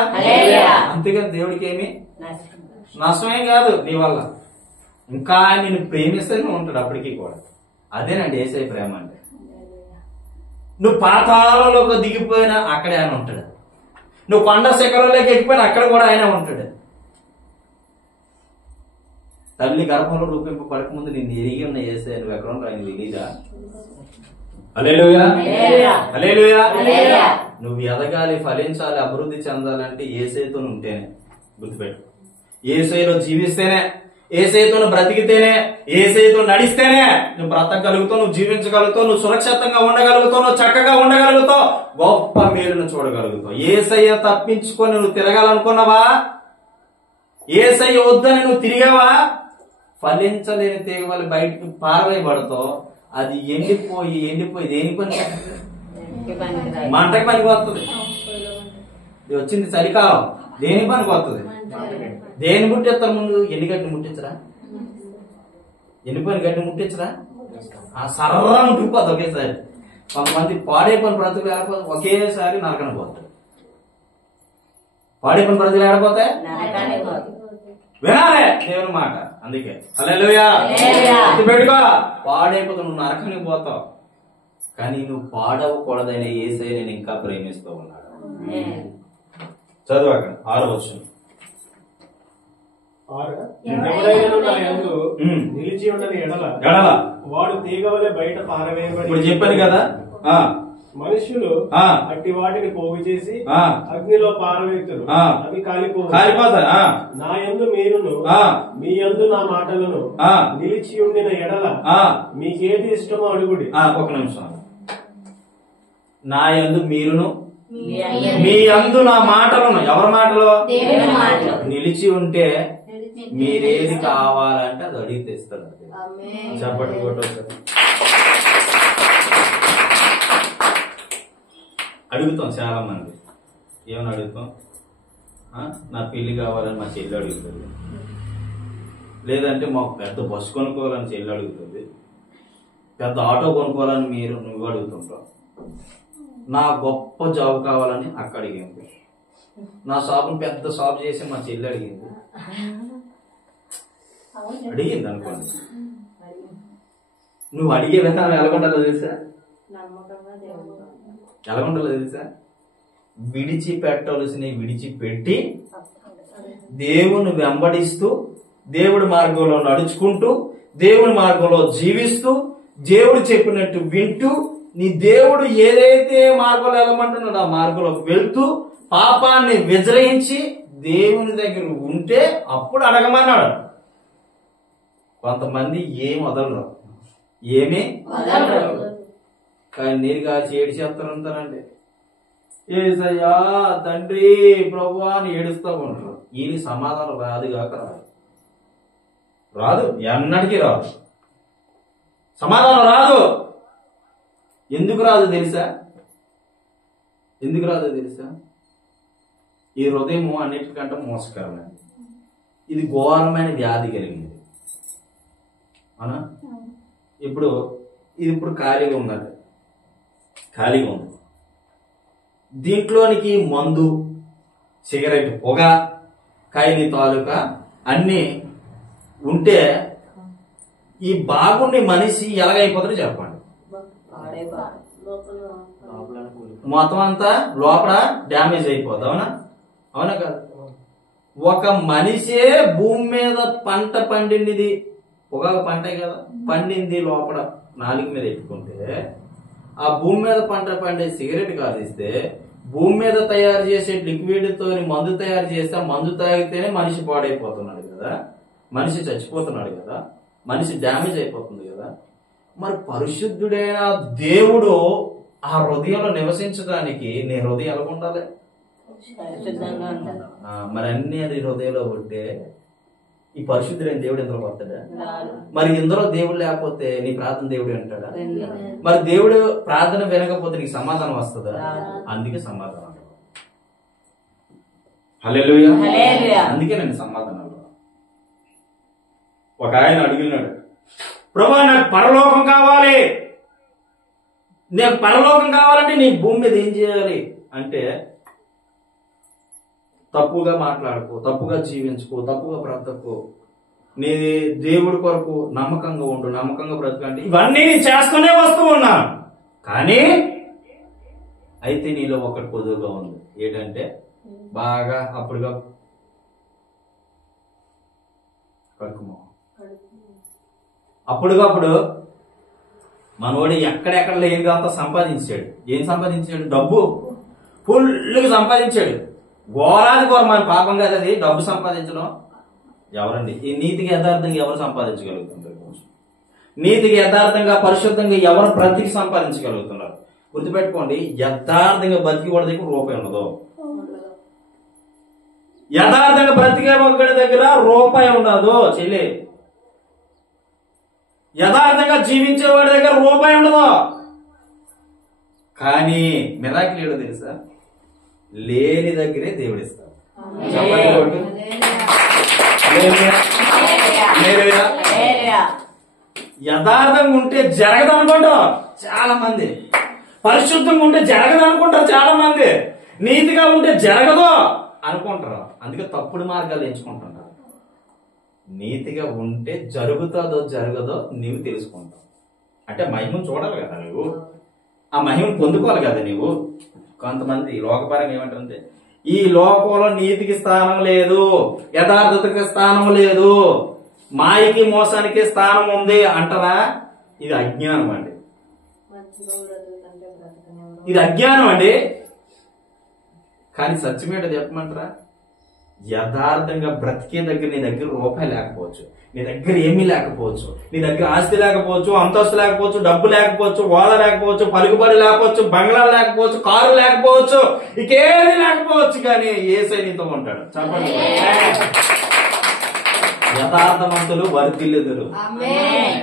అంతేగాని దేవుడికి ఏమి నష్టమేం కాదు నీ వల్ల. ఇంకా నిన్ను ప్రేమిస్తూనే ఉంటాడు అప్పటికీ కూడా. అదేనండి యేసయ్య ప్రేమ అంటే. నువ్వు పాతాళంలోకి దిగిపోయినా అక్కడే ఆయన ఉంటాడు, నువ్వు కొండ శిఖరంలోకి ఎక్కిపోయినా అక్కడ కూడా ఆయన ఉంటాడు. తల్లి గర్భంలో రూపింపబడక ముందు నిన్ను ఎరిగి ఉన్న యేసయ్య నువ్వు ఎక్కడ ఉంటావు ఆయన తెలీదా? హల్లెలూయా. హల్లెలూయా. నువ్వు ఎదగాలి, ఫలించాలి, అభివృద్ధి చెందాలంటే యేసయ్యతో ఉంటేనే. గుర్తుపెట్టు, యేసయ్యలో జీవిస్తేనే, యేసయ్యతో బ్రతికితేనే, యేసయ్యతో నడిస్తేనే నువ్వు బ్రతకగలుగుతావు, నువ్వు జీవించగలుగుతావు, నువ్వు సురక్షితంగా ఉండగలుగుతావు, నువ్వు చక్కగా ఉండగలుగుతావు, గొప్ప మేలును చూడగలుగుతావు. యేసయ్య తప్పించుకొని నువ్వు తిరగాలనుకున్నావా? యేసయ్య వద్దని నువ్వు తిరిగావా? ఫలించలేని తీగవాలి బయటికి పారవేయబడతావు. అది ఎండిపోయి ఎండిపోయి దేని పని? మంటకి పనికి వస్తుంది. వచ్చింది చలికాలం, దేని పనికి వస్తుంది? దేని ముట్టేస్తారు ముందు? ఎండుగడ్డి ముట్టించరా? ఎండిపోయిన గడ్డి ముట్టించరా? ఆ సర్రా ముట్టిపోతుంది ఒకేసారి. కొంతమంది పాడైపోయిన బ్రతుకులు లేకపోతే ఒకేసారి నరకన పోతారు. పాడైపోయిన బ్రతుకులు లేకపోతే వినాలే దేవుని మాట. అందుకే హల్లెలూయా. పెట్టుకో, పాడైపోతే నువ్వు నరకనికి పోతావు. కానీ నువ్వు పాడవకూడదైన యేసయ్య నేను ఇంకా ప్రేమిస్తూ ఉన్నాడు. చదువు అక్కడ 6వ వచనం. ఎవరైనా నా యందు నిలిచి ఉండని ఎడల వాడు తీగ వలె బయట పారవేయబడి. ఇప్పుడు చెప్పాను కదా, మనుషులు అట్టి వాటిని పోగు చేసి అగ్నిలో పారవేతురు, అవి కాలిపోతాయి. నా యందు మీరును మీ యందు నా మాటలను నిలిచి ఉండిన ఎడల మీకేది ఇష్టమో అడుగుడి. ఒక నిమిషం. నా యందు మీరును మీ యందు నా మాటలను, ఎవరి మాటలు? నిలిచి ఉంటే మీరేది కావాలంటే అది అడిగి తెస్తారు. చప్పట్లు కొట్టొచ్చు. అడుగుతాం చాలా మంది, ఏమని అడుగుతాం? నా పెళ్లి కావాలని మా చెల్లి అడుగుతుంది, లేదంటే మాకు పెద్ద బస్సు కొనుక్కోవాలని చెల్లి అడుగుతుంది, పెద్ద ఆటో కొనుక్కోవాలని నువ్వు అడుగుతుంటావు, నా గొప్ప జాబ్ కావాలని అక్క అడిగింది, నా షాపును పెద్ద షాప్ చేసి మా చెల్లి అడిగింది. అడిగింది అనుకోండి, నువ్వు అడిగే విధానం ఎలాగుండాలో తెలుసా? ఎలాగుండాలో తెలుసా? విడిచిపెట్టవలసినవి విడిచిపెట్టి దేవుని వెంబడిస్తూ, దేవుడి మార్గంలో నడుచుకుంటూ, దేవుడి మార్గంలో జీవిస్తూ, దేవుడు చెప్పినట్టు వింటూ, నీ దేవుడు ఏదైతే మార్గంలో వెళ్ళమంటున్నాడో ఆ మార్గంలోకి వెళ్తూ పాపాన్ని విజయించి దేవుని దగ్గర ఉంటే అప్పుడు అడగమన్నాడు. కొంతమంది ఏం వదలరు, ఏమీ కానీ నీరు కాచి ఏడిచేస్తారంటారండి. ఏసయ్యా తండ్రి ప్రభువా అని ఏడుస్తూ ఉంటారు. ఈయన సమాధానం రాదుగాక రాదు, ఎన్నటికీ రాదు, సమాధానం రాదు. ఎందుకు రాదు తెలుసా? ఎందుకు రాదు తెలుసా? ఈ హృదయం అన్నిటికంటే మోసకరమైనది, ఇది ఘోరమైన వ్యాధి కలిగింది. అవునా? ఇప్పుడు ఖాళీగా ఉన్నది, ఖాళీగా ఉంది. దీంట్లోనికి మందు, సిగరెట్ పొగ, ఖైనీ తాలూకా అన్ని ఉంటే ఈ బాగుండి మనిషి ఎలాగైపోతాడో చెప్పండి. మొత్తం అంతా లోపల డ్యామేజ్ అయిపోతుంది. అవునా? అవునా కాదు? ఒక మనిషే భూమి మీద పంట పండింది, పొగాకు పంటే కదా పండింది, లోపల నాలుగు మీద ఎట్టుకుంటే ఆ భూమి మీద పంట పండే సిగరెట్ కాదిస్తే భూమి మీద తయారు చేసే లిక్విడ్ తో మందు తయారు చేస్తే మందు తాగితేనే మనిషి పాడైపోతున్నాడు కదా, మనిషి చచ్చిపోతున్నాడు కదా, మనిషి డ్యామేజ్ అయిపోతుంది కదా. మరి పరిశుద్ధుడైన దేవుడు ఆ హృదయంలో నివసించడానికి నీ హృదయం ఎలా ఉండాలి? మరి అన్ని అది హృదయంలో ఉంటే ఈ పరిశుద్ధుడైన దేవుడు ఇందులో పడతాడా? మరి ఇందులో దేవుడు లేకపోతే నీ ప్రార్థన దేవుడు అంటాడా? మరి దేవుడు ప్రార్థన వినకపోతే నీకు సమాధానం వస్తుందా? అందుకే సమాధానం. హల్లెలూయా. అందుకే నేను సమాధానాలు. ఒక ఆయన అడిగినాడు, ప్రభువా నాకు పరలోకం కావాలి, నాకు పరలోకం కావాలంటే నీ భూమి మీద ఏం చేయాలి అంటే, తప్పుగా మాట్లాడుకో, తప్పుగా జీవించుకో, తప్పుగా బ్రతకో, నీ దేవుడి కొరకు నమ్మకంగా ఉండు, నమ్మకంగా బ్రతకండి. ఇవన్నీ నేను చేస్తూనే వస్తూ ఉన్నాను. కానీ అయితే నీలో ఒకటి పొదువుగా ఉంది, ఏంటంటే బాగా అప్పుడుగా కడుకుమో. అప్పుడుగప్పుడు మనోడు ఎక్కడెక్కడ లేనిదంతా సంపాదించాడు. ఏం సంపాదించాడు? డబ్బు ఫుల్గా సంపాదించాడు. ఘోరాది ఘోరం, మన పాపం కదా అది డబ్బు సంపాదించడం. ఎవరండి ఈ నీతికి యథార్థంగా ఎవరు సంపాదించగలుగుతున్నారు? నీతికి యథార్థంగా పరిశుద్ధంగా ఎవరు బ్రతికి సంపాదించగలుగుతున్నారు? గుర్తుపెట్టుకోండి, యథార్థంగా బతికి వాడి దగ్గర రూపాయి ఉండదు. యథార్థంగా బ్రతికే ఒకటి దగ్గర రూపాయి ఉండదు చెల్లి. యథార్థంగా జీవించే వాడి దగ్గర రూపాయి ఉండదు. కానీ మిరాకిల్ ఏడో తెలుసా? లేని దగ్గరే దేవుడిస్తాడు. యథార్థంగా ఉంటే జరగదు అనుకుంటారు చాలా మంది, పరిశుద్ధంగా ఉంటే జరగదు అనుకుంటారు చాలా మంది, నీతిగా ఉంటే జరగదు అనుకుంటారు. అందుకే తప్పుడు మార్గాలు ఎంచుకుంటున్నారు. నీతిగా ఉంటే జరుగుతుందో జరగదో నీవు తెలుసుకుంటావు. అంటే మహిమను చూడాలి కదా నువ్వు, ఆ మహిమను పొందుకోవాలి కదా నీవు. కొంతమంది లోకపరంగా ఏమంటారంటే, ఈ లోకంలో నీతికి స్థానం లేదు, యథార్థతకి స్థానం లేదు, మాయకి మోసానికి స్థానం ఉంది అంటారా? ఇది అజ్ఞానం అండి, ఇది అజ్ఞానం అండి. కానీ సత్యమేంటో చెప్పమంటారా? యథార్థంగా బ్రతికే దగ్గర నీ దగ్గర రూపాయి లేకపోవచ్చు, నీ దగ్గర ఏమీ లేకపోవచ్చు, నీ దగ్గర ఆస్తి లేకపోవచ్చు, అంతస్తు లేకపోవచ్చు, డబ్బు లేకపోవచ్చు, ఓల లేకపోవచ్చు, పలుకుబడి లేకపోవచ్చు, బంగ్లా లేకపోవచ్చు, కారు లేకపోవచ్చు, ఇకేది లేకపోవచ్చు, కానీ యేసయ్య నీతో ఉంటాడు. చెప్పండి. యథార్థవంతులు వర్ధిల్లుదురు. ఆమేన్.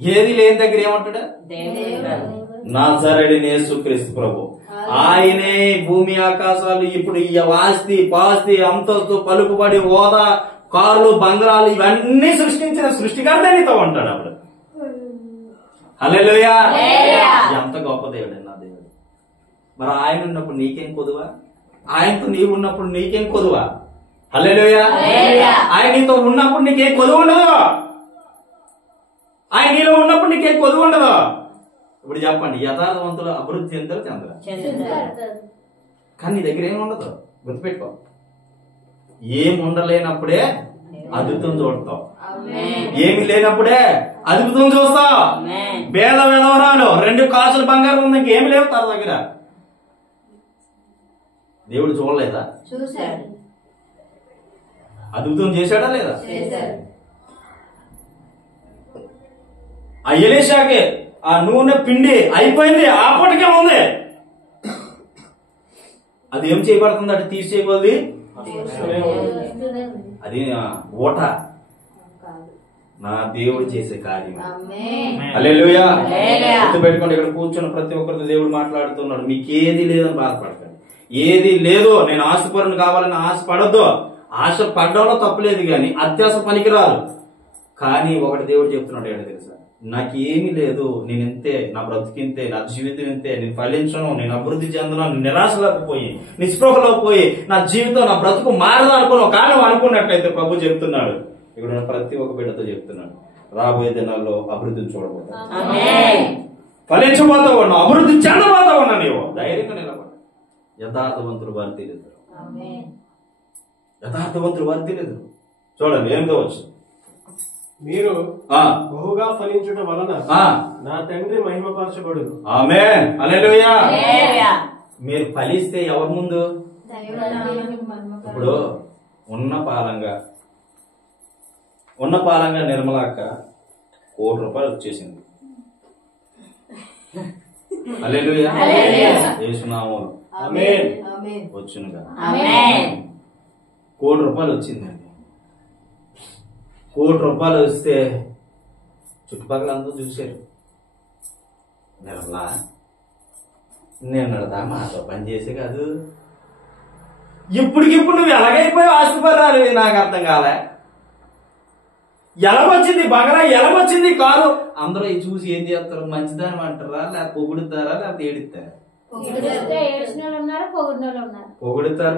ఏది లేని దగ్గర ఏమంటాడు? నాజరేయుడైన యేసుక్రీస్తు ప్రభు. ఆయనే భూమి ఆకాశాలు ఇప్పుడు ఈ ఆస్తి పాస్తి అంతస్తు పలుకుబడి హోదా కార్లు బంగ్లాలు ఇవన్నీ సృష్టించిన సృష్టికర్త నీతో ఉంటాడు. అప్పుడు హల్లెలూయా. ఎంత గొప్ప దేవుడు నా దేవుడు. మరి ఆయన ఉన్నప్పుడు నీకేం కొదువా? ఆయనతో నీవు ఉన్నప్పుడు నీకేం కొదువా? హల్లెలూయా. ఆయన నీతో ఉన్నప్పుడు నీకేం కొదువు ఉండదు. ఆయన నీలో ఉన్నప్పుడు నీకేం కొదువు ఉండదు. ఇప్పుడు చెప్పండి, యథార్థవంతులు అభివృద్ధి చెందుతారు చెందరు. కానీ నీ దగ్గర ఏమి ఉండదు. గుర్తుపెట్టుకో, ఏం ఉండలేనప్పుడే అద్భుతం చూడతావు. ఏమి లేనప్పుడే అద్భుతం చూస్తావు. వేల వెలవరాలు 2 కాసులు బంగారం ఉంది, ఇంకేమి లేవు తన దగ్గర. దేవుడు చూడలేదా? చూశాడు. అద్భుతం చేశాడా లేదా? ఆ ఎలీషాకి ఆ నూనె పిండి అయిపోయింది, ఆ పూటకే ఉంది. అది ఏం చేయబడుతుంది? అటు తీసి చేయబోది అది ఓట. నా దేవుడు చేసే కార్యం. హల్లెలూయా. గుర్తుపెట్టుకోండి, ఇక్కడ కూర్చున్న ప్రతి ఒక్కరితో దేవుడు మాట్లాడుతున్నాడు. మీకు ఏది లేదని బాధపడకండి. ఏది లేదు, నేను ఆశపరుని కావాలని ఆశ పడద్దు. ఆశ పడడంలో తప్పులేదు, కానీ అత్యాశ పనికిరాదు. కానీ ఒకటి దేవుడు చెప్తున్నాడు ఏంటో తెలుసా? నాకు ఏమీ లేదు, నేను ఇంతే, నా బ్రతికింతే, నా జీవితం ఇంతే, నేను ఫలించను, నేను అభివృద్ధి చెందను, నిరాశలోకి పోయి నిస్పృహలోకి పోయి నా జీవితం నా బ్రతుకు మారదనుకుని కాలం అనుకున్నట్లయితే ప్రభు చెప్తున్నాడు, ఇక్కడ ప్రతి ఒక్క బిడ్డతో చెప్తున్నాడు, రాబోయే దినాల్లో అభివృద్ధిని చూడబోతాను, ఫలించబోతా ఉన్నా, అభివృద్ధి చెందబోతా ఉన్నా. నీవు ధైర్యంగా నిలబడ. యథార్థవంతులు వారు తెలియదు. యథార్థవంతులు వారు తెలియదు. చూడండి ఏంటో వచ్చు. మీరు బహుగా ఫలించుట వలన నా తండ్రి మహిమపరచబడును. ఆమేన్. హల్లెలూయా. మీరు ఫలిస్తే ఎవరి ముందు? ఇప్పుడు ఉన్న పాలంగా నిర్మలాక ₹1,00,000 వచ్చేసింది. హల్లెలూయా. యేసునామములో ఆమేన్. వచ్చునుగా. ₹1,00,000 వచ్చిందండి. ₹1,00,000 వస్తే చుట్టుపక్కల అందరూ చూశారు. నిర్మలా నేను నడదా మాతో పని చేసే కాదు, ఇప్పటికిప్పుడు నువ్వు ఎలాగైపోయావు ఆస్తిపరాలి, నాకు అర్థం కాలే. ఎలాగొచ్చింది బంగ్లా, ఎలాగొచ్చింది కారు? అందరూ చూసి ఏం చేస్తారు? మంచిదాని అంటారా, లేకపోతే పొగుడుతారా, లేకపోతే ఏడుతారా?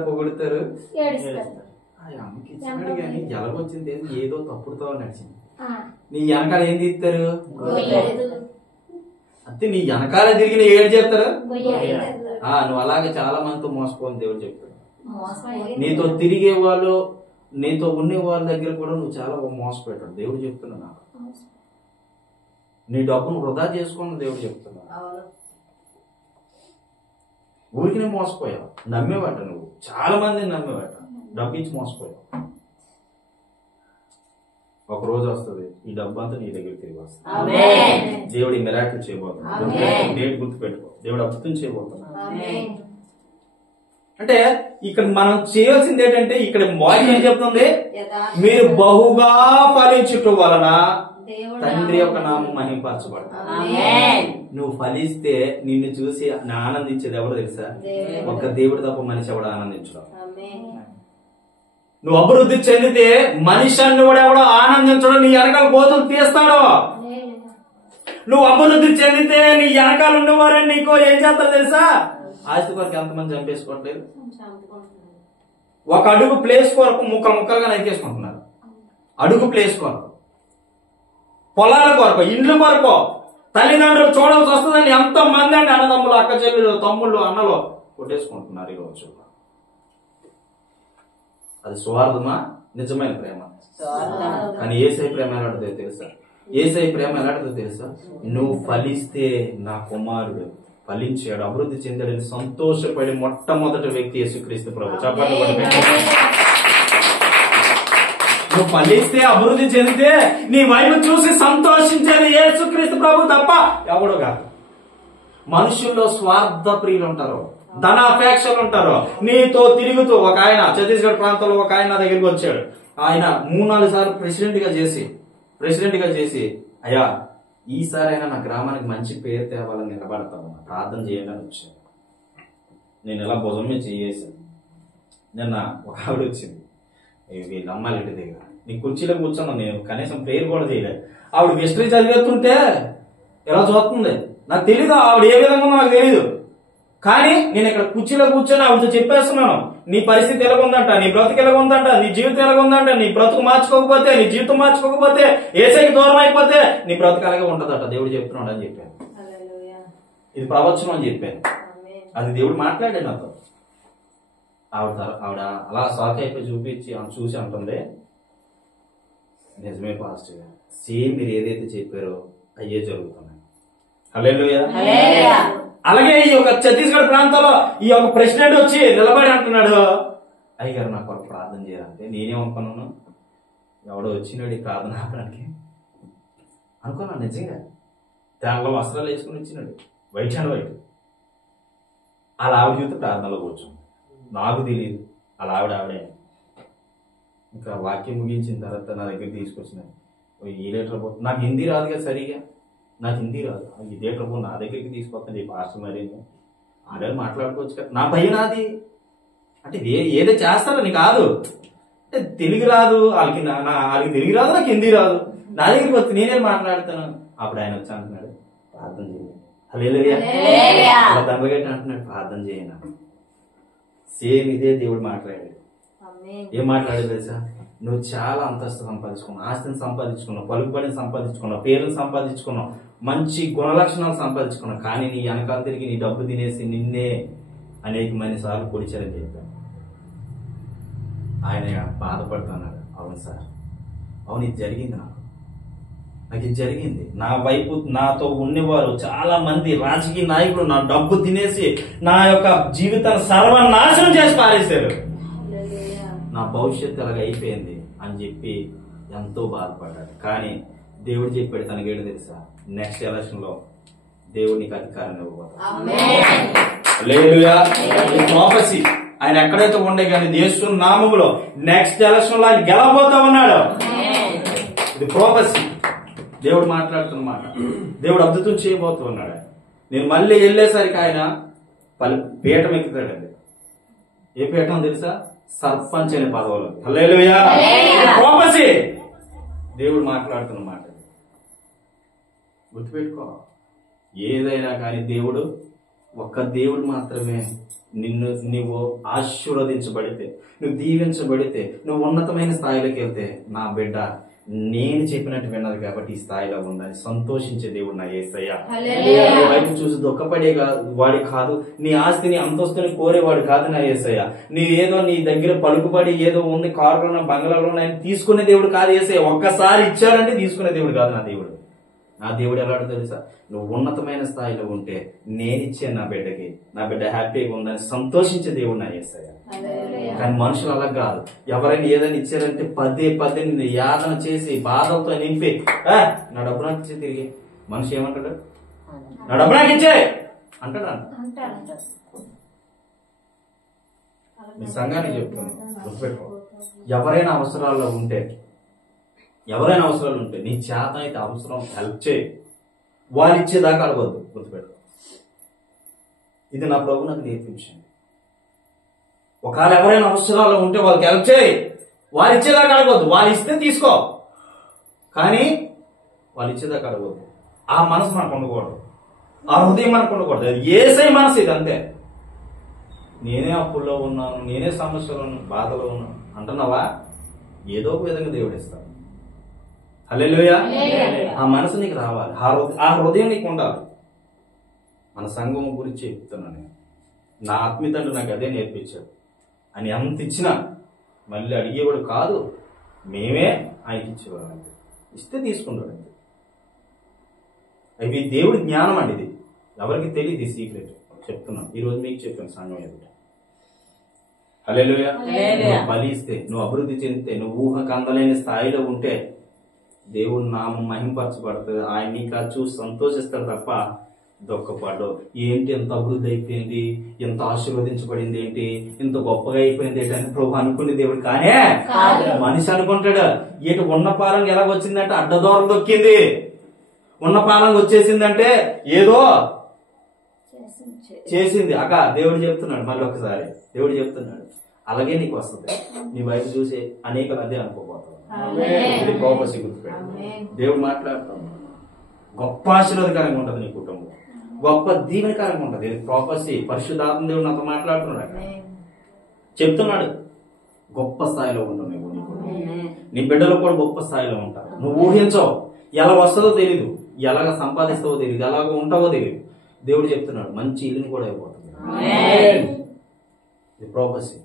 పొగుడుతారు. అమ్మకి ఇచ్చినాడు కానీ ఎలాగొచ్చింది ఏదో తప్పుడుతో నడిచింది. నీ వెనకాల ఏం తీస్తారు? అంతే, నీ వెనకాల తిరిగి ఏడు చేస్తారు. నువ్వు అలాగే చాలా మందితో మోసపోని దేవుడు చెప్తాడు. నీతో తిరిగే వాళ్ళు, నీతో ఉండే వాళ్ళ దగ్గర కూడా నువ్వు చాలా మోసపెట్టాడు దేవుడు చెప్తున్నా. నాకు నీ డబ్బును వృధా చేసుకోని దేవుడు చెప్తున్నా. ఊరికి నేను మోసపోయావు, నమ్మేవాట. నువ్వు చాలా మందిని నమ్మేవాట, డబ్బు ఇచ్చి మోసపోయావు. ఒక రోజు వస్తుంది, ఈ డబ్బు అంతా నీ దగ్గర తిరిగి వస్తుంది. దేవుడి మిరాకిల్ చేయబోతున్నాడు. డేట్ గుర్తు పెట్టుకో, దేవుడు అద్భుతం చేయబోతున్నాడు. అంటే ఇక్కడ మనం చేయాల్సింది ఏంటంటే, ఇక్కడ వాక్యం ఏం చెప్తుంది? మీరు బహుగా ఫలించుట వలన తండ్రి యొక్క నామం మహిమపరచబడుతుంది. నువ్వు ఫలిస్తే నిన్ను చూసి ఆనందించేది ఎవరు తెలుసా? ఒక్క దేవుడు తప్ప మనిషి ఎవడు ఆనందించడం. నువ్వు అభివృద్ధి చెందితే మనిషి అన్ని కూడా ఎవడో ఆనందించడం, నీ వెనకాల కోతులు తీస్తాడు. నువ్వు అభివృద్ధి చెందితే నీ వెనకాల ఉన్నవారని నీకు ఏం చేస్తారో తెలుసా? ఆస్తి కొరకు ఎంతమంది చంపేసుకోవట్లేదు? ఒక అడుగు ప్లేస్ కొరకు ముక్కలుగా నరికేసుకుంటున్నారు. అడుగు ప్లేస్ కొరకు, పొలాల కొరకు, ఇండ్ల కొరకు తల్లిదండ్రులు చూడాల్సి వస్తుందని ఎంతో మంది అండి అన్నదమ్ములు, అక్క చెల్లెలు, తమ్ముళ్ళు, అన్నలు కొట్టేసుకుంటున్నారు ఈ రోజు. అది స్వార్థమా? నిజమైన ప్రేమ? కానీ యేసయ్య ప్రేమ ఎలాంటిదో తెలుసా? యేసయ్య ప్రేమ ఎలాంటిదో తెలుసా? నువ్వు ఫలిస్తే నా కుమారుడు ఫలించాడు, అభివృద్ధి చెందాడని సంతోషపడి మొట్టమొదటి వ్యక్తి యేసుక్రీస్తు ప్రభు. చెప్పండి. నువ్వు ఫలిస్తే, అభివృద్ధి చెందితే నీ వైపు చూసి సంతోషించేది యేసుక్రీస్తు ప్రభు తప్ప ఎవడు కాదు. మనుషుల్లో స్వార్థ ప్రియులు ఉంటారు, ధనాపేక్షలు ఉంటారు. నీతో తిరుగుతూ ఒక ఆయన ఛత్తీస్గఢ్ ప్రాంతంలో ఒక ఆయన నా దగ్గరికి వచ్చాడు. ఆయన 3-4 సార్లు ప్రెసిడెంట్ గా చేసి అయ్యా ఈసారైనా నా గ్రామానికి మంచి పేరు తేవాలని నిలబడతాను, ప్రార్థన చేయండి అని వచ్చాను. నేను ఇలా భుజం మీద చేసాను. నిన్న ఒక ఆవిడ వచ్చింది, వీళ్ళ అమ్మాయిల ఇంటి దగ్గర, నీ కుర్చీలో కూర్చున్నాను, నేను కనీసం ప్రేయర్ కూడా చేయలేదు. ఆవిడ హిస్టరీ చదివేస్తుంటే ఇలా చూస్తుంది. నాకు తెలీదు ఆవిడ ఏ విధంగా ఉందో నాకు తెలీదు, కానీ నేను ఇక్కడ కుర్చీలో కూర్చొని ఆవిడతో చెప్పేస్తున్నాను, నీ పరిస్థితి ఎలాగుందంట, నీ బ్రతుకు ఎలాగుందంట, నీ జీవితం ఎలాగుందంట, నీ బ్రతుకు మార్చుకోకపోతే, నీ జీవితం మార్చుకోకపోతే, ఏసైకి దూరం అయిపోతే నీ బ్రతుకు అలాగే ఉంటదట, దేవుడు చెప్తున్నాడు అని చెప్పాను. ఇది ప్రవచనం అని చెప్పాను. అది దేవుడు మాట్లాడాడు నాతో. ఆవిడ అలా షాక్ అయిపోయి చూపించి చూసి అంటుంది, నిజమే పాస్టర్ గారు, సేమ్ మీరు ఏదైతే చెప్పారో అయ్యే జరుగుతున్నాయి. హల్లెలూయా. అలాగే ఈ యొక్క ఛత్తీస్గఢ్ ప్రాంతంలో ఈ యొక్క ప్రెసిడెంట్ వచ్చి నిలబడి అంటున్నాడు, అయ్యగారు నా కొరకు ప్రార్థన చేయాలంటే నేనేమనుకున్నాను, ఎవడో వచ్చినాడు ప్రార్థన ఆపడానికి అనుకున్నాను. నిజంగా తెల్ల వస్త్రాలు వేసుకుని వచ్చినాడు, వైట్ అండ్ వైట్. అలా ఆవిడ చూస్తే ప్రార్థనలో కూర్చోండి, నాకు తెలియదు అలా ఆవిడే. ఇంకా వాక్యం ముగించిన తర్వాత నా దగ్గర తీసుకొచ్చినాడు, ఈ లీటర్ పో, నాకు హిందీ రాదు కదా సరిగా, నాకు హిందీ రాదు, ఈ లీటర్ పో నా దగ్గరికి తీసుకొస్తాను ఈ పాస్టర్ మరి ఆడవాళ్ళు మాట్లాడుకోవచ్చు కదా. నా భయం నాది అంటే ఏదో చేస్తారని కాదు, అంటే తెలుగు రాదు వాళ్ళకి, వాళ్ళకి తెలుగు రాదు, నాకు హిందీ రాదు, నా దగ్గరికి వస్తే నేనే మాట్లాడతాను. అప్పుడు ఆయన వచ్చి అంటున్నాడు ప్రార్థన చేయండి, హల్లెలూయా దండగట్టి అంటున్నాడు ప్రార్థన చేయను. సేమ్ ఇదే దేవుడు మాట్లాడాడు. ఏం మాట్లాడేది తెలుసా, నువ్వు చాలా అంతస్తు సంపాదించుకున్నావు, ఆస్తిని సంపాదించుకున్నావు, పలుకుబడిని సంపాదించుకున్నావు, పేరుని సంపాదించుకున్నావు, మంచి గుణలక్షణాలు సంపాదించుకున్నావు, కానీ నీ వెనకాల తిరిగి నీ డబ్బు తినేసి నిన్నే అనేకమైన సార్లు పొడిచారని చెప్పాను. ఆయన బాధపడుతున్నాడు. అవును సార్, అవును ఇది జరిగింది, నాకు ఇది జరిగింది. నా వైపు నాతో ఉండేవారు చాలా మంది రాజకీయ నాయకులు నా డబ్బు తినేసి నా యొక్క జీవితాన్ని సర్వనాశనం చేసి పారేశారు, నా భవిష్యత్తు అలాగ అయిపోయింది అని చెప్పి ఎంతో బాధపడ్డాడు. కానీ దేవుడు చెప్పాడు తనకేడు తెలుసా, నెక్స్ట్ ఎలక్షన్ లో దేవుడు నీకు అధికారాన్ని ఇవ్వబోతాడు. ఆయన ఎక్కడైతే ఉండే కానీ దేవుని నామములో నెక్స్ట్ ఎలక్షన్ లో ఆయన గెలవబోతా ఉన్నాడు. ఇది ప్రోఫెసీ, దేవుడు మాట్లాడుతున్నమాట. దేవుడు అద్భుతం చేయబోతూ ఉన్నాడు. నేను మళ్ళీ వెళ్ళేసరికి ఆయన పీఠం ఎక్కుతాడండి. ఏ పీఠం తెలుసా, సర్పంచ్ అనే పదవులు. హల్లెలూయా. ప్రోఫెసీ, దేవుడు మాట్లాడుతున్నమాట. గుర్తుపెట్టుకో, ఏదైనా కానీ దేవుడు ఒక్క దేవుడు మాత్రమే. నువ్వు ఆశీర్వదించబడితే, నువ్వు దీవించబడితే, నువ్వు ఉన్నతమైన స్థాయిలోకి వెళ్తే, నా బిడ్డ నేను చెప్పినట్టు విన్నది కాబట్టి ఈ స్థాయిలో ఉందని సంతోషించే దేవుడు నా యేసయ్య. వైపు చూసి దుఃఖపడే వాడి కాదు, నీ ఆస్తిని అంతస్తుని కోరేవాడు కాదు నా యేసయ్య. నీ ఏదో నీ దగ్గర పలుకుబడి ఏదో ఉంది, కారులోనో బంగ్లాలోనో ఆయన తీసుకునే దేవుడు కాదు యేసయ్య. ఒక్కసారి ఇచ్చాడంటే తీసుకునే దేవుడు కాదు నా దేవుడు. నా దేవుడు ఎలాడో తెలుసా, నువ్వు ఉన్నతమైన స్థాయిలో ఉంటే నేను ఇచ్చాను నా బిడ్డకి, నా బిడ్డ హ్యాపీగా ఉందని సంతోషించే దేవుడు నా యేసయ్య. కానీ మనుషులు అలా కాదు, ఎవరైనా ఏదైనా ఇచ్చారంటే పదే నిన్ను యాదన చేసి బాధలతో నింపి నా డబ్బు నాకు ఇచ్చే తిరిగి మనిషి ఏమంటాడు, నా డబ్బు నాకు ఇచ్చే అంటాడు. మీ సంఘానికి చెప్తున్నాను, గుర్తుపెట్టుకో, ఎవరైనా అవసరాలు ఉంటే నీ చేత అయితే అవసరం హెల్ప్ చేయి, వాళ్ళు ఇచ్చేదాకా అడగవద్దు. గుర్తుపెట్టుకో, ఇది నా ప్రభు నాకు నేర్పించింది. ఒకవేళ ఎవరైనా అవసరాలు ఉంటే వాళ్ళకి హెల్ప్ చేయి, వాళ్ళు ఇచ్చేదాకా అడగవద్దు. వాళ్ళు ఇస్తే తీసుకో, కానీ వాళ్ళు ఇచ్చేదాకా అడగవద్దు. ఆ మనసు మనకు ఉండకూడదు, ఆ హృదయం మనకు ఉండకూడదు. అది యేసయ్య మనసు. ఇది అంతే. నేనే అప్పుల్లో ఉన్నాను, నేనే సమస్యలో బాధలో ఉన్నాను అంటున్నావా, ఏదో ఒక విధంగా దేవుడు ఇస్తాడు. హల్లెలూయా. ఆ మనసు నీకు రావాలి, ఆ హృదయం నీకు ఉండాలి. మన సంఘం గురించి చెప్తున్నాను నేను. నా ఆత్మీయ తండ్రి నాకు అదే నేర్పించాడు. అని ఎంత ఇచ్చినా మళ్ళీ అడిగేవాడు కాదు, మేమే ఆయనకి ఇచ్చేవాడు. అంతే, ఇస్తే తీసుకుంటాడు. అంతే. అవి దేవుడి జ్ఞానం అండి. ఇది ఎవరికి తెలియదు, ఈ సీక్రెట్ చెప్తున్నాను. ఈరోజు మీకు చెప్పాను సంఘం ఎదుట. హల్లెలూయా. నువ్వు ఫలిస్తే, నువ్వు అభివృద్ధి చెందితే, నువ్వు ఊహకు అందలేని స్థాయిలో ఉంటే దేవుడు నామం మహింపరచబడుతుంది. ఆయన నీకు చూసి సంతోషిస్తాడు తప్ప దుఃఖపడ్డు. ఏంటి ఇంత అభివృద్ధి అయిపోయింది, ఇంత ఆశీర్వదించబడింది ఏంటి, ఇంత గొప్పగా అయిపోయింది ఏంటి అని ప్రభు అనుకునే దేవుడు కానే మనిషి అనుకుంటాడు. ఇటు ఉన్న పాలన ఎలాగొచ్చిందంటే అడ్డదోరలు దొక్కింది. ఉన్న పాలన వచ్చేసిందంటే ఏదో చేసింది. అక్క దేవుడు చెప్తున్నాడు, మళ్ళీ ఒకసారి దేవుడు చెప్తున్నాడు, అలాగే నీకు వస్తుంది. నీ వైపు చూసి అనేక అదే అనుకోపోతావు. ఇది ప్రాపర్సీ గుర్తుపెట్టు. దేవుడు మాట్లాడతాం, గొప్ప ఆశీర్వాదకరంగా ఉంటది నీ కుటుంబం, గొప్ప దీవెనకరంగా ఉంటది. ఇది ప్రాపర్సీ. పరిశుద్ధాత్మ దేవుడు నాతో మాట్లాడుతున్నాడు, చెప్తున్నాడు. గొప్ప స్థాయిలో ఉంటావు నువ్వు, నీ కుటుంబం, నీ బిడ్డలు కూడా గొప్ప స్థాయిలో ఉంటారు. నువ్వు ఊహించవు, ఎలా వస్తుందో తెలీదు, ఎలాగ సంపాదిస్తావో తెలియదు, ఎలాగ ఉంటావో తెలియదు. దేవుడు చెప్తున్నాడు మంచి ఇల్లుని కూడా అయిపోతుంది. ఇది ప్రాపర్సీ.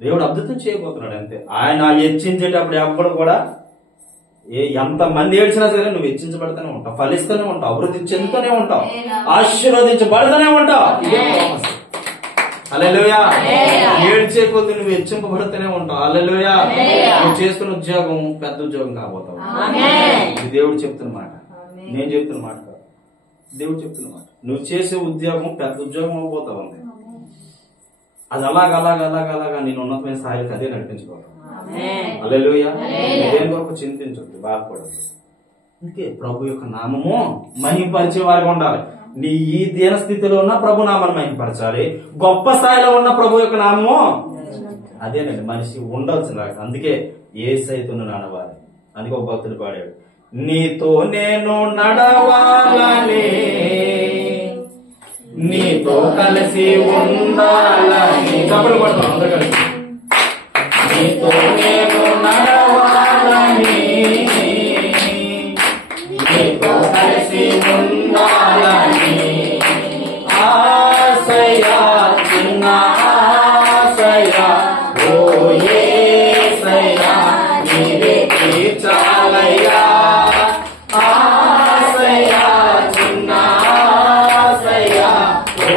దేవుడు అద్భుతం చేయబోతున్నాడు అంతే. ఆయన హెచ్చించేటప్పుడు ఎప్పుడు కూడా ఎంత మంది ఏడ్చినా సరే నువ్వు హెచ్చించబడుతూనే ఉంటావు, ఫలిస్తూనే ఉంటావు, అభివృద్ధి చెందుతూనే ఉంటావు, ఆశీర్వదించబడుతూనే ఉంటావు. ఇదే ప్రాపర్సీ. హల్లెలూయా. ఏడ్చే కొద్ది నువ్వు హెచ్చింపబడుతూనే ఉంటావు. హల్లెలూయా. నువ్వు చేస్తున్న ఉద్యోగం పెద్ద ఉద్యోగం కాబోతావు. ఇది దేవుడు చెప్తున్న మాట, నేను చెప్తున్న మాట కాదు, దేవుడు చెప్తున్న మాట. నువ్వు చేసే ఉద్యోగం పెద్ద ఉద్యోగం అవబోతావు అంతే. అది అలాగా నేను ఉన్నతమైన స్థాయికి అదే నడిపించబోతావు. హల్లెలూయా. దేని వరకు చింతించొద్దు, బాధపడద్దు. అందుకే ప్రభు యొక్క నామము మహింపరిచే వారికి ఉండాలి. నీ ఈ దీన స్థితిలో ఉన్న ప్రభు నామాన్ని మహింపరచాలి. గొప్ప స్థాయిలో ఉన్న ప్రభు యొక్క నామము అదేనండి. మనిషి ఉండొచ్చు నాకు. అందుకే యేసయ్యతో నడవాలి. అందుకే ఒక భక్తుడు పాడాడు, నీతో నేను నడవాలని, నీతో కలిసి ఉండాలని. తప్పుడు పడతాం అందరూ కలిసి. నీతో నేను నడవాలని, నీతో కలిసి ఉండాలని, ఆశయా చిన్న ఆశయా ఓ యేసయ్యా నీవే తీర్చాలయ్యా, ఆశయా చిన్న ఆశయా ఓ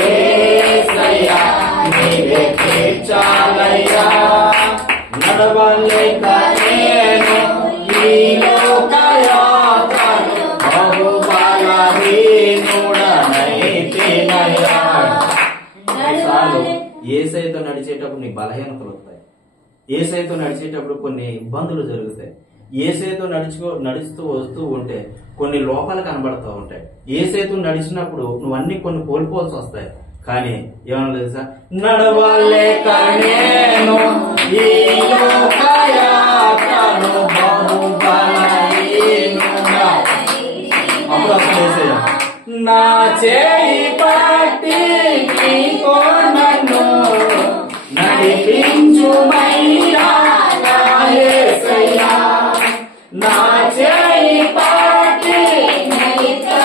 యేసయ్యా నీవే తీర్చాలయ్యా. నడవలేక నేను ఈ లోకయాత్రను బహుబలహీనుడనైతినయ్యా. యేసయ్యతో నడిచేటప్పుడు నీకు బలహీనతలు వస్తాయి, యేసయ్యతో నడిచేటప్పుడు కొన్ని ఇబ్బందులు జరుగుతాయి, యేసయ్యతో నడుస్తూ వస్తూ ఉంటే కొన్ని లోపాలు కనబడతా ఉంటాయి. యేసయ్యతో నడిచినప్పుడు నువ్వు అన్ని కొన్ని కోల్పోవాల్సి వస్తాయి. కానీ ఏమన్నా తెలుసా, నడవలేక నేను ఈ లోకయాత్రను బహుబలహీనుడా. అప్పుడు అసలు యేసయ్య నా చేయి పట్టి నీతో నన్ను నడిపించుమయ్యా నా యేసయ్యా, నా చేయి పట్టి నీతో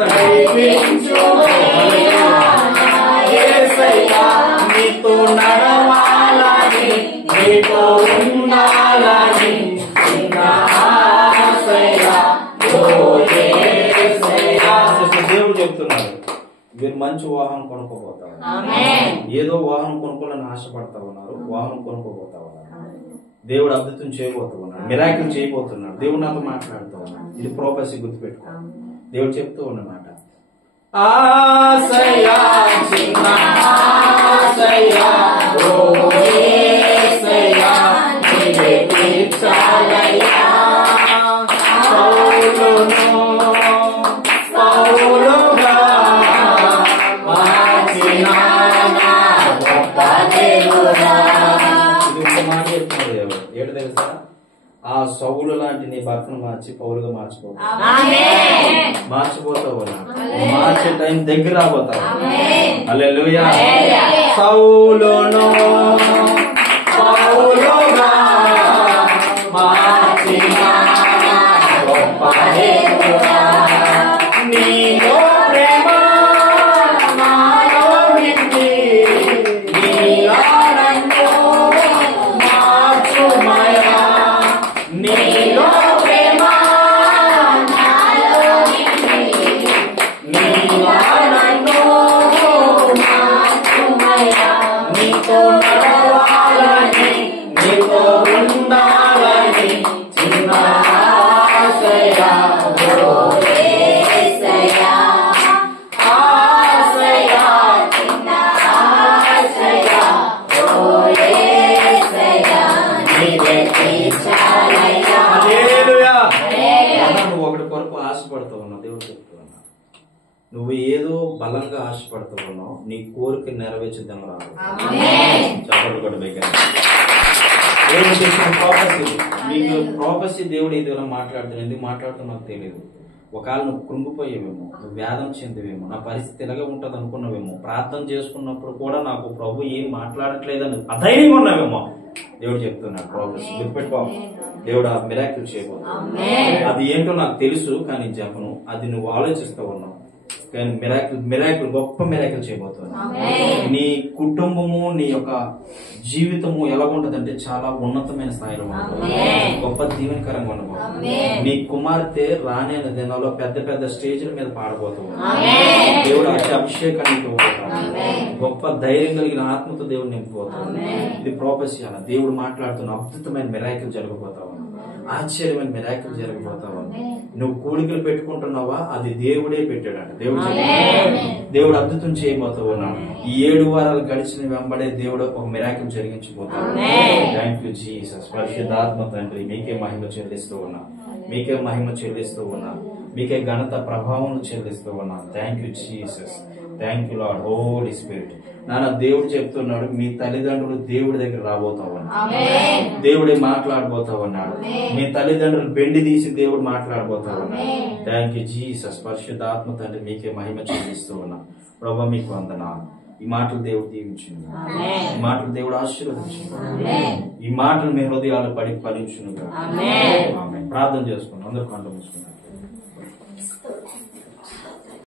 నడిపించుమయ్యా నా యేసయ్యా, నీతో నడవాలని, నీతో ఉండాలని నా ఆశయా ఓ యేసయ్యా. దేవుడు చెప్తున్నాడు, మీరు మంచి వాహనం కొనుక్కోబోతారు. ఏదో వాహనం కొనుక్కోవాలని ఆశపడతా ఉన్నారు, వాహనం కొనుక్కోబోతా ఉన్నారు. దేవుడు అద్భుతం చేయబోతూ ఉన్నాడు, మిరాకిల్ చేయబోతున్నాడు. దేవుడు నాతో మాట్లాడుతూ ఉన్నాడు. ఇది ప్రాపర్సీ గుర్తుపెట్టుకో. దేవుడు చెప్తూ ఉన్నమాట, ఆశయా చిన్న ఆశయా ఓ యేసయ్యా నీవే తీర్చాలయ్యా. పౌలుగా మార్చిన నా గొప్ప దేవుడా. ఇది ఒక మాట చెప్తున్నాడు దేవుడు. ఏంటి తెలుసా, ఆ సౌలు లాంటి నీ భర్తను మార్చి పౌలుగా మార్చిపోతావు, మార్చిపోతావు. మార్చే టైం దగ్గర రాబోతావు. హల్లెలూయా. సౌలును పౌలుగా మార్చిన గొప్ప దేవుడా, నీలో ప్రేమ నాలో నిండి, నీలా నన్ను మార్చుమయ్యా, నీలో ప్రేమ నాలో నిండి, నీలా నన్ను మార్చుమయ్యా, నీతో నడవ బలంగా ఆశపడుతూ ఉన్నావు, నీ కోరిక నెరవేర్చే దినం రాదు. చెప్పండి కూడా దగ్గర దేవుడు చేసిన ప్రాపర్టీ, మీకు ప్రాపర్టీ దేవుడు ఏదైనా మాట్లాడుతున్నా, ఎందుకు మాట్లాడుతున్నా నాకు తెలియదు. ఒకవేళ నువ్వు కృంగిపోయేవేమో, నువ్వు వేదన చెందేవేమో, నా పరిస్థితి ఇలాగే ఉంటది అనుకున్నావేమో, ప్రార్థన చేసుకున్నప్పుడు కూడా నాకు ప్రభు ఏం మాట్లాడట్లేదని అధైర్యంగా ఉన్నావేమో, దేవుడు చెప్తున్నాడు ప్రాపర్టీ గుర్తుపెట్టుకో. దేవుడు ఆ మిరాకిల్ చేయబోతున్నాడు. అది ఏంటో నాకు తెలుసు కానీ చెప్పను, అది నువ్వు ఆలోచిస్తూ ఉన్నావు కానీ మిరాకిల్ గొప్ప మిరాకిల్ చేయబోతున్నావు. నీ కుటుంబము, నీ యొక్క జీవితము ఎలా ఉంటదంటే చాలా ఉన్నతమైన స్థాయిలో ఉంటుంది, గొప్ప దీవెనకరంగా ఉండబోతుంది. నీ కుమార్తె రానే దినాల్లో పెద్ద పెద్ద స్టేజ్ల మీద పాడబోతుంది. దేవుడు అభిషేకాన్ని ఇవ్వబోతాడు, గొప్ప ధైర్యం కలిగిన ఆత్మతో దేవుడు నింపబోతాడు. ఇది ప్రాపర్టీ అన్న దేవుడు మాట్లాడుతున్న అద్భుతమైన మిరాకిల్ జరగబోతా ఉంది, ఆశ్చర్యమైన మిరాకిల్ జరగబోతా ఉంది. నువ్వు కూడికలు పెట్టుకుంటున్నావా, అది దేవుడే పెట్టాడంట. దేవుడు అద్భుతం చేయబోతా ఉన్నాడు. ఈ 7 వారాలు గడిచిన వెంబడే దేవుడు ఒక మిరాకిల్ జరిగించబోతాడు. Thank you Jesus. పరిశుద్ధాత్మ తండ్రి మీకే మహిమ చెల్లిస్తూ ఉన్నా, మీకే మహిమ చెల్లిస్తూ ఉన్నా, మీకే ఘనత ప్రభావం చెల్లిస్తూ ఉన్నా. Thank you Jesus, thank you lord holy spirit. నాన్న దేవుడు చెప్తున్నాడు, మీ తల్లిదండ్రులు దేవుడి దగ్గర రాబోతా ఉన్నాడు, దేవుడే మాట్లాడబోతా ఉన్నాడు. మీ తల్లిదండ్రులు బెండి తీసి దేవుడు మాట్లాడబోతా ఉన్నాడు. Thank you Jesus. పరిశుద్ధాత్మ తండ్రి మీకే మహిమ చెల్లిస్తూ ఉన్నా. ప్రభా మీకు వందనాలు. ఈ మాటలు దేవుడు దీవించింది, ఈ మాటలు దేవుడు ఆశీర్వదించింది, ఈ మాటలు మీ హృదయాలు పడి ఫలించునుగా. ప్రార్థన చేసుకున్నాం, అందరూ కంట మూసుకున్నారు.